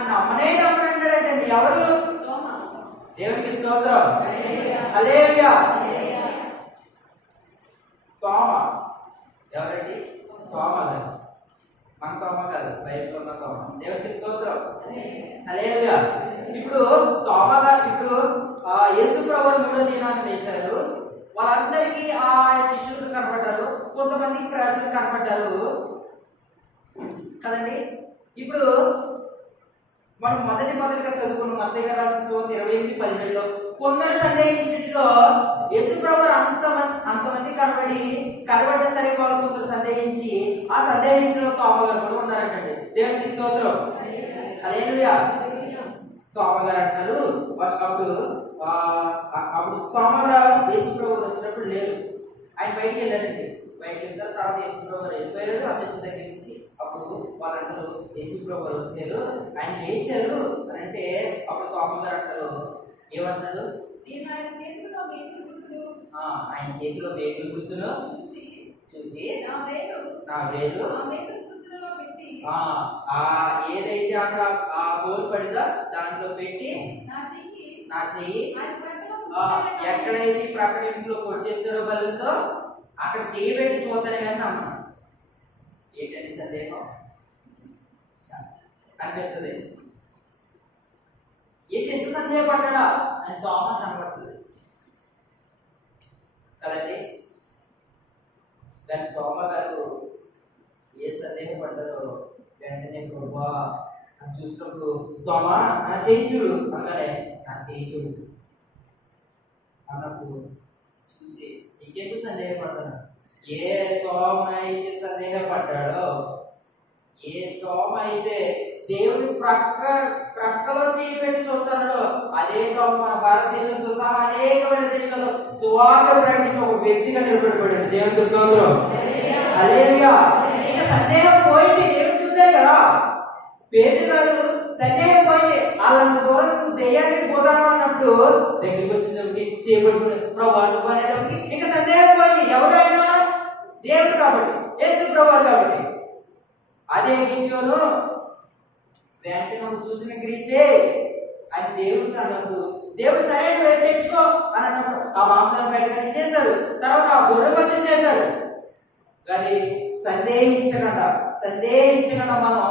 నమ్మనే నమ్మనంటాడండి. ఎవరు? దేవునికి స్తోత్రం. హల్లెలూయా. తోమ ఎవరండి? తోమ గారు. మన తోమ కాదు, బైబిల్ ఉన్న తోమ. దేవునికి స్తోత్రం. హల్లెలూయా. ఇప్పుడు తోమ గారు ఇప్పుడు యేసు ప్రభువు 3వ దినాన్ని లేచారు. వాళ్ళందరికీ ఆ శిష్యులకు కనపడ్డారు, కొంతమందికి ప్రజలకు కనపడ్డారు కదండి. ఇప్పుడు మనం మొదటిగా చదువుకున్నాం మత్తయి గారు రాసిన సువార్త 28:17లో కొందరు సందేహించట్లో యేసు ప్రభువు అంతమంది కనబడ్డ సరే వాళ్ళు కొందరు సందేహించి ఆ సందేహించిన తోమ గారు కూడా ఉన్నారంటండి. దేవునికి స్తోత్రం. హల్లెలూయా. తోమ గారు అంటారు అప్పుడు తోమ గారు యేసు ప్రభువు వచ్చినప్పుడు లేరు, ఆయన బయటికి వెళ్ళారండి. బయటికి వెళ్తారు. తర్వాత యేసు ప్రభు గారు వెళ్ళిపోయారు ఆ శిష్యుల దగ్గర నుంచి. అప్పుడు వాళ్ళు అంటారు యేసు ప్రభు గారు వచ్చారు, ఆయన లేచారు అని అంటే అప్పుడు తోమ గారు అంటారు ఏమంటాడు? ఆయన చేతిలో వేగులు గుర్తును చూసి నా వేలు ఏదైతే అక్కడ ఆ హోల్ పడిందో దాంట్లో పెట్టి నా చెయ్యి ఎక్కడైతే ప్రకటనలో కొట్టి చేస్తారో బలంతో అక్కడ చెయ్యి పెట్టి చూస్తానే కానీ నమ్మను. ఏంటండి సందేహం అనిపిస్తుంది. ఏంటి ఎంత సందేహపడ్డా అని తోమ కనబడుతుంది కదండి. దాని తోమ గారు ఏ సందేహపడ్డారో వెంటనే ప్రభువా అని చూసినప్పుడు తోమ నా చేయి చూడు అనగానే నా చేయి చూడు అన్నప్పుడు చూసి ఇంకెందుకు సందేహపడ్డాను? ఏ తోమ అయితే సందేహపడ్డాడో, ఏ తోమ అయితే దేవుడి ప్రక్కలో చేయి పెట్టి చూస్తాడో అదే తోమ మన భారతదేశంతో సహా అనేకమైన దేశాల్లో సువార్త ప్రకటించి ఒక వ్యక్తిగా నిలబడిపోయాడు. దేవునికి స్తోత్రం. హల్లెలూయా. ఇంకా సందేహం పోయింది, దేవుడు చూసాడు కదా. పేతురు గారు సందేహం పోయింది, వాళ్ళంత దూరం నువ్వు దెయ్యానికి పోతాను అన్నప్పుడు దగ్గరికి వచ్చినప్పటికి చేపట్టుకుని ప్రభు నువ్వు అనేటప్పటికి ఇంకా సందేహం పోయింది. ఎవరైనా దేవుడు కాబట్టి, యేసు ప్రభువు కాబట్టి. అదే గిద్యోను వెంటనే నువ్వు చూసిన గ్రీచే అని దేవుడికి అన్నప్పుడు దేవుడు సరే నువ్వు తెచ్చుకో అని అన్నప్పుడు ఆ మాంసం బయటకని చేశాడు. తర్వాత ఆ గొర్రె పచ్చని చేశాడు. కానీ సందేహించకుండా మనం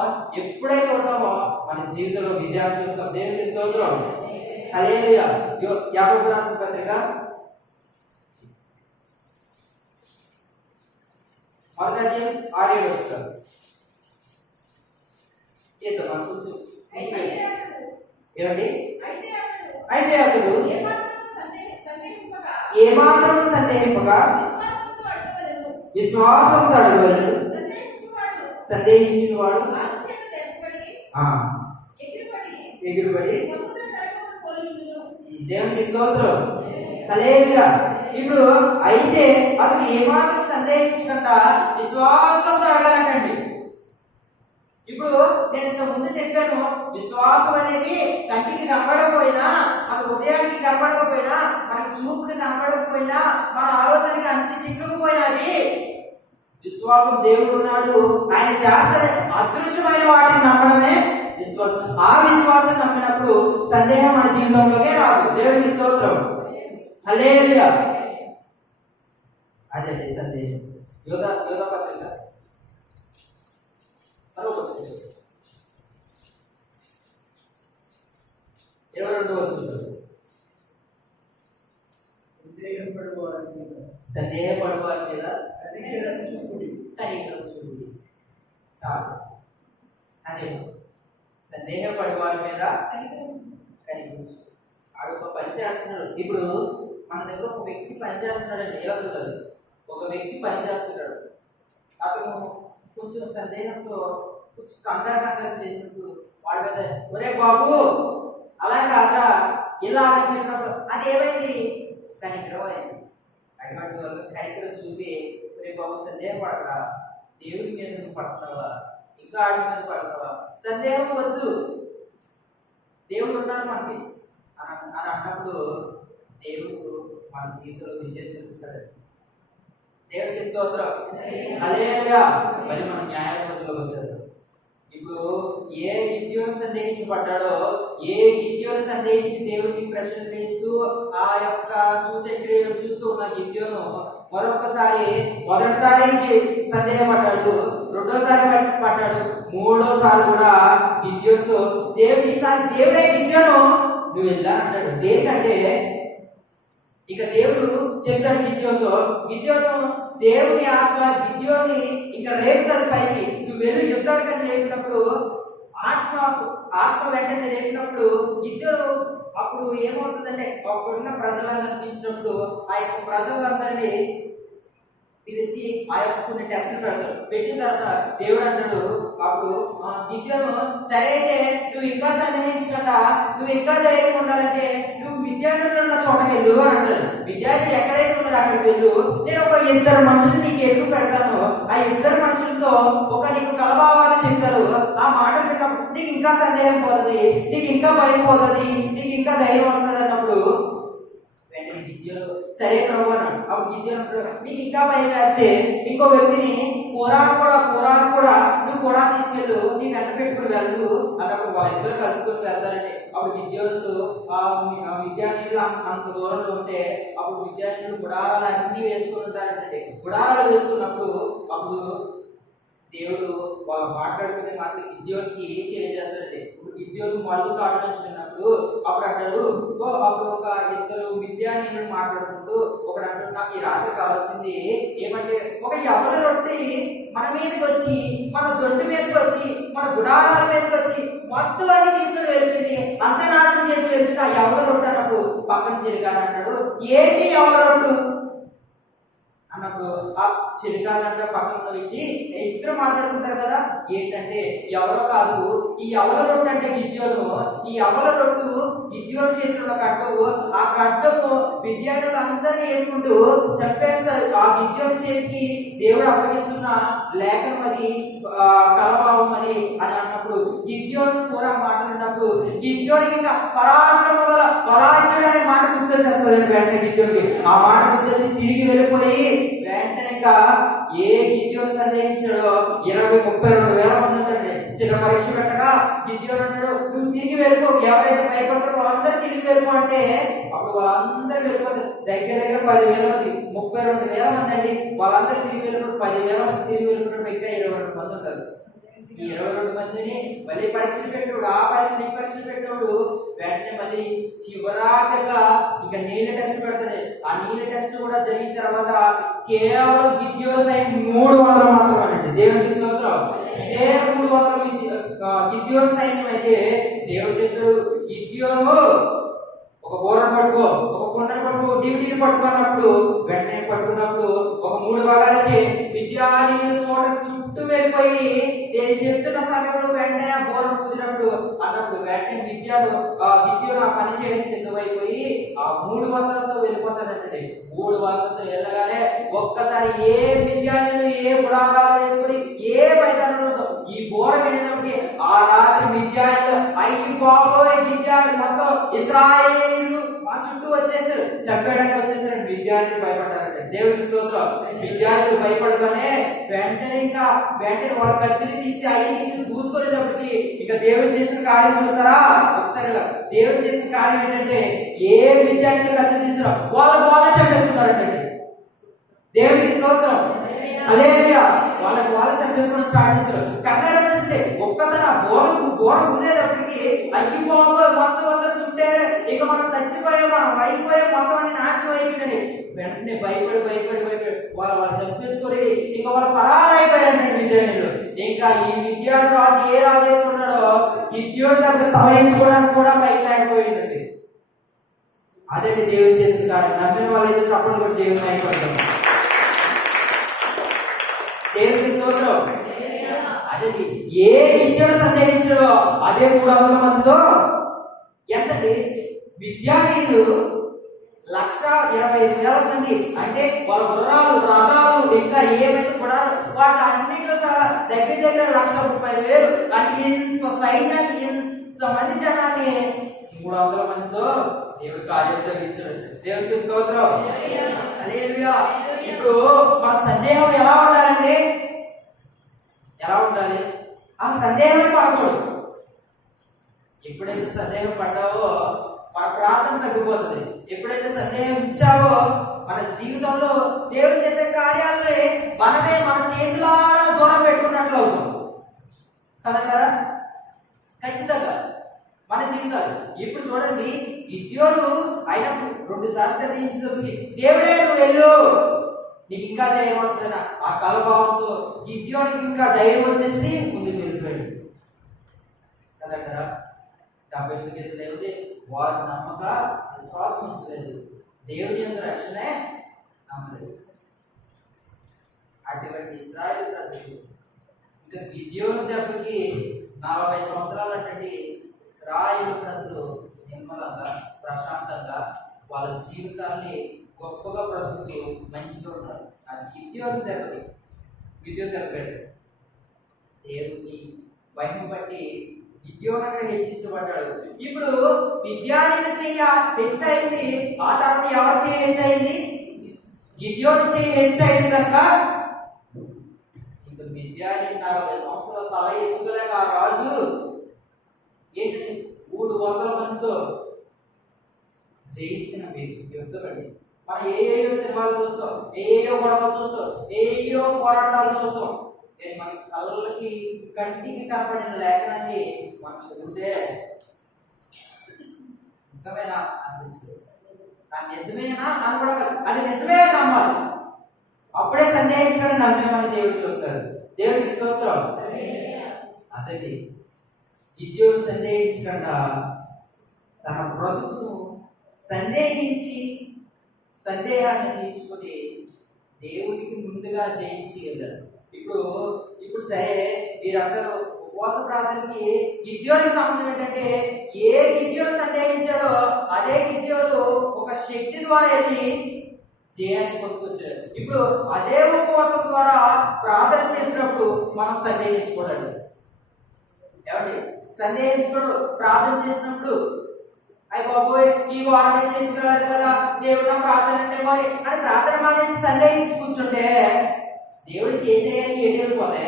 ఎప్పుడైతే ఉంటామో మన జీవితంలో విజయాన్ని చూస్తాం. దేవునికి స్తోత్రం. హల్లెలూయా. యాకోబు రాసిన పత్రిక 1వ అధ్యాయం 6-7 వచనాలు. మనం కొంచెం ఏమండి? అయితే అతడు ఏమాత్రం సందేహింపక విశ్వాసంతో అడగవలెను. సందేహించిన వాడు ఎగిరిపడి దేవునికి స్తోత్రం. హల్లెలూయా. ఇప్పుడు అయితే అతను ఏమాత్రం సందేహించకుండా విశ్వాసంతో అడగాలంటండి. ఇప్పుడు నేను ఇంత ముందు చెప్పాను, విశ్వాసం అనేది కంటికి కనబడకపోయినా, మన హృదయానికి కనబడకపోయినా, మన చూపుకి కనబడకపోయినా, మన ఆలోచనకి అంత చిక్కకపోయినా అది విశ్వాసం. దేవుడు ఉన్నాడు, ఆయన చేసే అదృశ్యమైన వాటిని నమ్మడమే విశ్వాసం. ఆ విశ్వాసం నమ్మినప్పుడు సందేహం మన జీవితంలోకే రాదు. దేవునికి స్తోత్రం. హల్లెలూయా. అదండి సందేహం. యోధా పత్రిక 22వ వచనం. సందేహపడు వారి మీద కనికరం చూపుడి. చాలు. అదే సందేహపడు వారి మీద కనికరం చూపుడి. ఆడు ఒక పని చేస్తున్నాడు. ఇప్పుడు మన దగ్గర ఒక వ్యక్తి పని చేస్తున్నాడండి. ఎలా చూడాలి? ఒక వ్యక్తి పని చేస్తున్నాడు. అతను కొంచెం సందేహంతో కొంచెం కంగారు చేసినప్పుడు వాడి మీద ఒరే బాబు అలా కాదా ఇలా అని చెప్పినప్పుడు అది ఏమైంది? కనికరం అయింది. అటువంటి వాళ్ళు కనికరం చూపి ఒరే బాబు సందేహపడరా, దేవుడి మీద నువ్వు పడుతున్నావా, ఇంకా ఆడి మీద పడుతున్నావా, సందేహం వద్దు, దేవుడు ఉన్నాడు మనకి అని అన్నప్పుడు దేవుడు మన జీవితంలో విజయం చూపిస్తాడు. దేవుడికి స్తోత్రం. హల్లెలూయా. మరి మనం న్యాయాధిపతిలోకి వచ్చారు. ఇప్పుడు ఏ గిద్యోను సందేహించబడ్డాడో, ఏ గిద్యోను సందేహించి దేవుడికి ప్రశ్నలు వేస్తూ ఆ యొక్క సూచక్రియలు చూస్తూ ఉన్న గిద్యోను మొదటిసారి సందేహపడ్డాడు, రెండోసారి పడ్డాడు, మూడోసారి కూడా గిద్యోనుతో ఈసారి దేవుడే గిద్యోను నువ్వు వెళ్ళా అంటాడు. దేనికంటే ఇక దేవుడు చెప్తాడు గిద్యోనుతో, గిద్యోను దేవుని ఆత్మ గిద్యోని ఇక రేపుతుంది పైకి, నువ్వు వెళ్ళి యుద్ధానికి అని రేపినప్పుడు ఆత్మ వెంటనే రేపినప్పుడు గిద్యోను అప్పుడు ఏమవుతుందంటే అప్పుడున్న ప్రజలందరినీ పిలిచినప్పుడు ఆ యొక్క ప్రజలందరినీ పిలిచి ఆ యొక్క కొన్ని టెస్టులు పెడతాడు. పెట్టిన తర్వాత దేవుడు అంటాడు అప్పుడు గిద్యోను సరే అయితే నువ్వు ఇంకా సందేహించకుండా నువ్వు ఇంకా ధైర్యం ఉండాలంటే నువ్వు విద్యార్థులు ఉన్న చోటకి వెళ్ళు అని అంటాడు. విద్యార్థులు ఎక్కడైతే ఉన్నారో అక్కడికి వెళ్ళు, నేను ఒక 2 మనుషులు నీకు ఎదురు పెడతాను, ఆ 2 మనుషులతో ఒక నీకు కలభావాలు చెప్తారు, ఆ మాటలు విన్నప్పుడు నీకు ఇంకా సందేహం పోతుంది, నీకు ఇంకా భయం పోతుంది, నీకు ఇంకా ధైర్యం వస్తుంది అన్నప్పుడు వెంటనే గిద్యోను సరే ప్రభు అన్నాడు. అప్పుడు గిద్యోను నీకు ఇంకా భయం వేస్తే ఇంకో వ్యక్తిని పురాను కూడా నువ్వు కూడా తీసుకెళ్ళు, నీ వెంట పెట్టుకుని వెళ్ళు అన్నప్పుడు వాళ్ళిద్దరు కలుసుకొని వెళ్తారండి. అప్పుడు విద్యార్థులు విద్యార్థులు అంత దూరంలో ఉంటే అప్పుడు విద్యార్థులు గుడారాలు అన్ని వేసుకుని ఉంటారంటే గుడారాలు వేసుకున్నప్పుడు అప్పుడు దేవుడు మాట్లాడుకునే మాటలు గిద్యోనికి తెలియజేస్తాడండి. ఇప్పుడు గిద్యోను మరుగు సాటు నుంచి ఉన్నప్పుడు అప్పుడు అంటాడు, అప్పుడు ఒక 2 విద్యార్థులు మాట్లాడుకుంటూ ఒకడు అంటాడు, నాకు ఈ రాత్రి కావాల్సింది ఏమంటే ఒక యవన రొట్టె మన మీదకి వచ్చి, మన దొడ్డు మీదకి వచ్చి, మన గుడారాల మీదకి వచ్చి మొత్తం అన్ని తీసుకుని వెళ్తుంది, అంత నాశనం చేసి వెళ్తుంది ఆ యవన రొట్టె అన్నప్పుడు పక్కన చిలికాని అంటాడు, ఏంటి యవన రొట్టు అన్నప్పుడు ఆ చిలికాలంటే పక్కన వ్యక్తి ఇద్దరు మాట్లాడుకుంటారు కదా, ఏంటంటే ఎవరో కాదు ఈ ఎవల రొట్టు అంటే గిద్యోను, ఈ ఎవల రొట్టు గిద్యోను చేతుల్లో కట్టవు, ఆ కట్టము విద్యార్థులు అందరినీ వేసుకుంటూ చెప్పేస్తారు. ఆ గిద్యోను చేతికి దేవుడు అప్పగిస్తున్న లేఖనం అది కలభావం అని అన్నప్పుడు గిద్యోను కూడా మాట్లాడినప్పుడు గిద్యోనికి ఇంకా పరాక్రమ గల బలాయుడు అనే మాట గుర్తొచ్చేస్తుందండి. వెంటనే గిద్యోనికి ఆ మాట గుర్తొచ్చి తిరిగి వెళ్ళిపోయి వెంటనే ఏ గిద్యోను సందేహించాడో 20-32 వేల మంది ఉంటారండి. చిన్న పరీక్ష పెట్టగా గిద్యోను అన్నాడు, నువ్వు తిరిగి వెళ్ళిపో, ఎవరైతే భయపడతారో వాళ్ళందరూ తిరిగి వెళ్ళిపో అంటే అప్పుడు వాళ్ళందరూ వెళ్ళిపోతారు. దగ్గర 10,000 మంది, 32 వేల మంది అండి. వాళ్ళందరూ తిరిగి వెళ్ళిపోయి 10,000 మంది తిరిగి వెళ్ళిపోయినప్పుడు ఇంకా 22 మంది ఉంటారు. ఈ 22 మందిని మళ్ళీ పరీక్షలు పెట్టాడు. ఆ పరీక్షలు ఈ పరీక్షలు పెట్టాడు. వెంటనే మళ్ళీ చివరాకగా ఇక నీళ్ళ టెస్ట్ పెడతాడు. ఆ నీళ్ళ టెస్ట్ కూడా జరిగిన తర్వాత కేవలం గిద్యోను సైన్యం 300 మాత్రమేనండి. దేవునికి స్తోత్రం. ఇదే 300 గిద్యోను సైన్యం అయితే దేవుడు చెప్పాడు, గిద్యోను ఒక బోరను పట్టుకో, ఒక కుండను పట్టుకో, డివిటీని పట్టుకున్నప్పుడు వెంటనే పట్టుకున్నప్పుడు ఒక 3 భాగాలు చేయి, విద్యార్థులు చుట్టూ వెళ్ళిపోయి నేను చెప్తున్న సమయంలో వెంటనే ఆ బోరను కుదిరినప్పుడు అన్నప్పుడు వెంటనే విద్యార్థులు ఆ పని చేయడానికి సిద్ధమైపోయి ఆ 300తో వెళ్ళిపోతాడంటే 300తో వెళ్ళగానే ఒక్కసారి ఏ విద్యార్థులు ఏ గుడారాలు వేసుకుని ఏ మైదానంలో ఈ బోర వెళ్ళినప్పటికీ ఆ రాత్రి విద్యార్థులు విద్యార్థులు మొత్తం ఇశ్రాయేలు ఆ చుట్టూ వచ్చేసారు, చంపేయడానికి వచ్చేసారు. విద్యార్థులు భయపడ్డారంటే దేవుని స్తోత్రం. విద్యార్థులు భయపడగానే వెంటనే వాళ్ళ కత్తిని తీసి అయ్యి తీసి దూసుకునేటప్పటికి ఇక దేవుడు చేసిన కార్యం చూస్తారా ఒకసారి. దేవుడు చేసిన కార్యం ఏంటంటే ఏ విద్యార్థులు కత్తి తీసారో వాళ్ళే చంపేసుకున్నారంటే దేవునికి స్తోత్రం. హల్లెలూయా. వాళ్ళు చంపేసుకొని స్టార్ట్ చేశారు. కంగారు వచ్చేస్తే ఒక్కసారి ఆ బోర కుదేటప్పటికి అగ్గిపోయి మొత్తం చుట్టే ఇక మనం చచ్చిపోయాం, మనం అయిపోయాం, మొత్తం అన్ని నాశనం అయిపోయిందని వెంటనే భయపడి వాళ్ళు చంపేసుకొని ఇంకా వాళ్ళు పరారైపోయారండి విద్యార్థులు. ఇంకా ఈ విద్యార్థి రాజు ఏ రాజు అయితే ఉన్నాడో గిద్యోను దగ్గర తల ఎత్తుకోవడానికి కూడా పైకి లేకపోయిందండి. అదండి దేవుడు చేసిన కార్యం. నమ్మిన వాళ్ళు అయితే చప్పట్లు కొట్టి దేవుని అయిపోతాం. దేవుడికి స్తోత్రం. అదండి ఏ విద్యను సందేహించడో అదే 300 మందితో ఎంతండి విద్యార్థులు 1,25,000 మంది. అంటే వాళ్ళ గుర్రాలు, రథాలు, ఇంకా ఏమైతే కూడా వాటి అన్నింటిలో సహా దగ్గర 1,30,000. అంటే ఇంత సైన్యాన్ని, ఇంతమంది జనాన్ని 300 మందితో దేవుడు కార్యం జరిగించాడు. దేవుడికి స్తోత్రం. హల్లెలూయా. ఇప్పుడు మన సందేహం ఎలా ఉండాలండి? ఎలా ఉండాలి? ఆ సందేహమే పడకూడదు. ఎప్పుడైతే సందేహం పడ్డావో మన ప్రార్థన తగ్గిపోతుంది. ఎప్పుడైతే సందేహం ఇచ్చావో మన జీవితంలో దేవుడు చేసే కార్యాలని మనమే మన చేతులారా దూరం పెట్టుకున్నట్లు అవుతాం కదా. ఖచ్చితంగా మన జీవితాలు. ఇప్పుడు చూడండి, గిద్యోను ఆయన 2 సార్లు సంధించినప్పటికీ దేవుడే నువ్వు వెళ్ళు, నీకు ఇంకా ధైర్యం వస్తుందన్న ఆ కలభావంతో గిద్యోనికి ఇంకా ధైర్యం వచ్చేసి ముందుకు వెళ్ళిపోయాడు కదా. 78 దేవుడి వారు నమ్మక విశ్వాసం ఉంచలేదు, దేవుని యొక్క రక్షణే నమ్మలేదు. అటువంటి ఇశ్రాయేలు ప్రజలు ఇంకా గిద్యోను దెబ్బకి 40 సంవత్సరాలు అంటే ఇశ్రాయేలు ప్రజలు నిర్మలంగా, ప్రశాంతంగా వాళ్ళ జీవితాన్ని గొప్పగా బ్రతుకుతూ మంచిగా ఉన్నారు. ఆ గిద్యోను దెబ్బకి దేవుని భయం బట్టి గిద్యోను అక్కడ హెచ్చించబడ్డాడు. ఇప్పుడు విద్యార్థి చెయ్య హెచ్చయింది, ఆ తర్వాత ఎవరి చెయ్యి హెచ్చయింది? గిద్యోను చెయ్యి హెచ్చయింది కనుక ఇప్పుడు విద్యార్థి 40 సంవత్సరాల తల ఎత్తుకోలేక ఆ రాజు ఏంటి 300 మందితో జయించిన యుద్ధం అండి. మనం ఏయో సినిమాలు చూస్తాం, ఏయో గొడవలు చూస్తాం, ఏయో పోరాటాలు చూస్తాం. మన కళ్ళకి కంటికి కనపడిన లేఖనాన్ని మనం చదివితే నిజమేనా అనిపిస్తుంది. ఆ నిజమేనా అని కూడా అది నిజమే నమ్మాలి. అప్పుడే సందేహించడం నమ్మేమని దేవుడు చూస్తాడు. దేవుడికి స్తోత్రం. అదే గిద్యోను సందేహించకుండా తన బ్రతుకును సందేహించి సందేహాన్ని తీర్చుకొని దేవుడికి ముందుగా జయించి వెళ్ళాడు. ఇప్పుడు సరే, మీరందరూ ఉపవాస ప్రార్థనకి గిద్యోనికి సంబంధం ఏంటంటే, ఏ గిద్యోను సందేహించాడో అదే గిద్యోను ఒక శక్తి ద్వారా వెళ్ళి జయాన్ని పొందుకొచ్చాడు. ఇప్పుడు అదే ఉపవాసం ద్వారా ప్రార్థన చేసినప్పుడు మనం సందేహించుకోడండి. ఏమండి? సందేహించుకోడు. ప్రార్థన చేసినప్పుడు అయ్యి బాబోయ్ ఈ వారం నేను చేసుకురాలేదు కదా, దేవుడు నా ప్రార్థన అంటే మరి అని ప్రార్థన మానేసి సందేహించి కూర్చుంటే దేవుడు చేసేయని ఎటు వెళ్ళిపోతే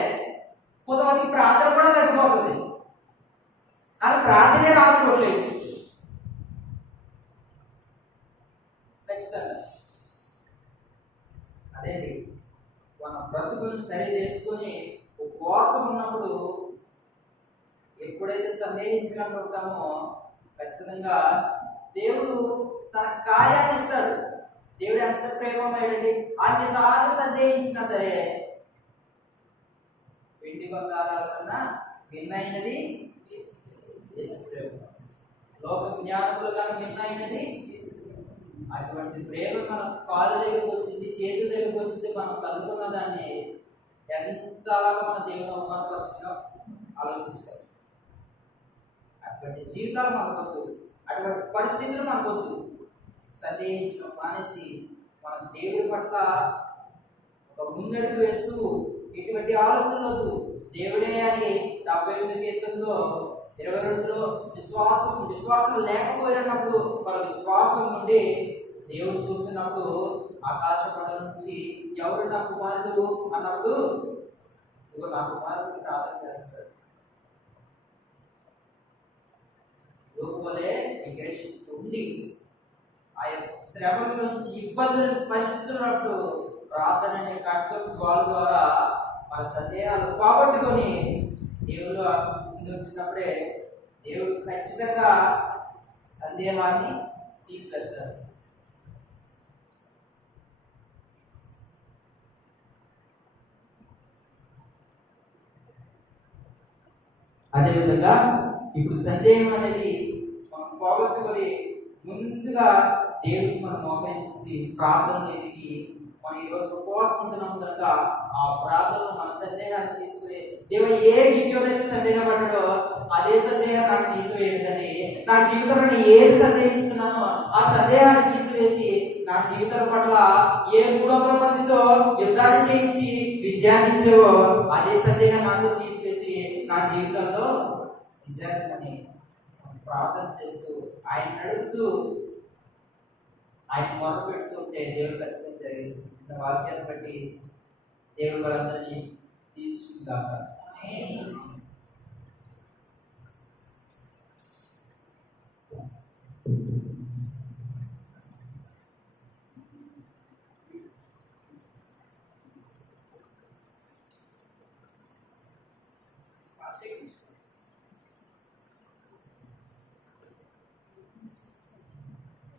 కొంతమందికి ప్రార్థన కూడా తగ్గిపోతుంది. అది ప్రార్థనే రాదు కొట్లేదు ఖచ్చితంగా. అదేంటి మన బ్రతుకుని సరి చేసుకుని ఉపవాసం ఉన్నప్పుడు ఎప్పుడైతే సందేహించినట్టు ఉంటామో ఖచ్చితంగా దేవుడు తన కార్యాన్ని ఇస్తాడు. దేవుడు ఎంత ప్రేమమేడండి, అన్నిసార్లు సందేహించినా సరే వెండి బంగారాల కన్నా భిన్నైనది లోక జ్ఞానముల కన్నా భిన్నైనది. అటువంటి ప్రేమ మన కాళ్ళ దగ్గరకు వచ్చింది, చేతుల దగ్గరకు వచ్చింది, మనం కలుగుకున్న దాన్ని ఎంతలాగా మన దేవుని అవమానపరుస్తున్నాం ఆలోచిస్తాం. అటువంటి జీవితాలు మనకొద్దు, అటువంటి పరిస్థితులు మనకొద్దు. సందేహించడం మానేసి మన దేవుడి పట్ల ఒక ముందడుగు వేస్తూ ఎటువంటి ఆలోచనలు వద్దు. దేవుడే అని 78 కీర్తనలో 22లో విశ్వాసం లేకపోయినప్పుడు వాళ్ళ విశ్వాసం నుండి దేవుడు చూస్తున్నప్పుడు ఆకాశ పడల నుంచి ఎవరు నా కుమారుడు అన్నప్పుడు ఇదిగో నా కుమారుడికి ప్రార్థన చేస్తాడు. లోపలే విగ్రహిస్తూ ఉండి ఆ యొక్క శ్రమల నుంచి ఇబ్బందులు పరిస్థితున్నట్టు ప్రార్థనని కట్టుకుని వాళ్ళ ద్వారా వాళ్ళ సందేహాలు పోగొట్టుకొని దేవుడు ముందు వచ్చినప్పుడే దేవుడు ఖచ్చితంగా సందేహాన్ని తీసుకొస్తాడు. అదేవిధంగా ఇప్పుడు సందేహం అనేది మనం పోగొట్టుకొని ముందుగా దేవుడికి మనం మోకరించేసి ప్రార్థన ఎదిగి మనం ఈరోజు ఉపవాసం ఉంటున్నాం కనుక ఆ ప్రార్థనలో మన సందేహాన్ని తీసుకుని దేవ ఏ గిద్యోనైతే సందేహపడ్డాడో అదే సందేహం నాకు తీసివేయలేదని నా జీవితంలో నేను ఏది సందేహిస్తున్నానో ఆ సందేహాన్ని తీసివేసి నా జీవితం పట్ల ఏ 300 మందితో యుద్ధాన్ని చేయించి విజయాన్ని ఇచ్చావో అదే సందేహం నాతో తీసివేసి నా జీవితంలో విజయాన్ని ప్రార్థన చేస్తూ ఆయన అడుగుతూ ఆయన మొదలు పెడుతుంటే దేవుడు ఖచ్చితంగా జరిగిస్తుంది. వాక్యాన్ని బట్టి దేవుడు వాళ్ళందరినీ తీర్చుగాక.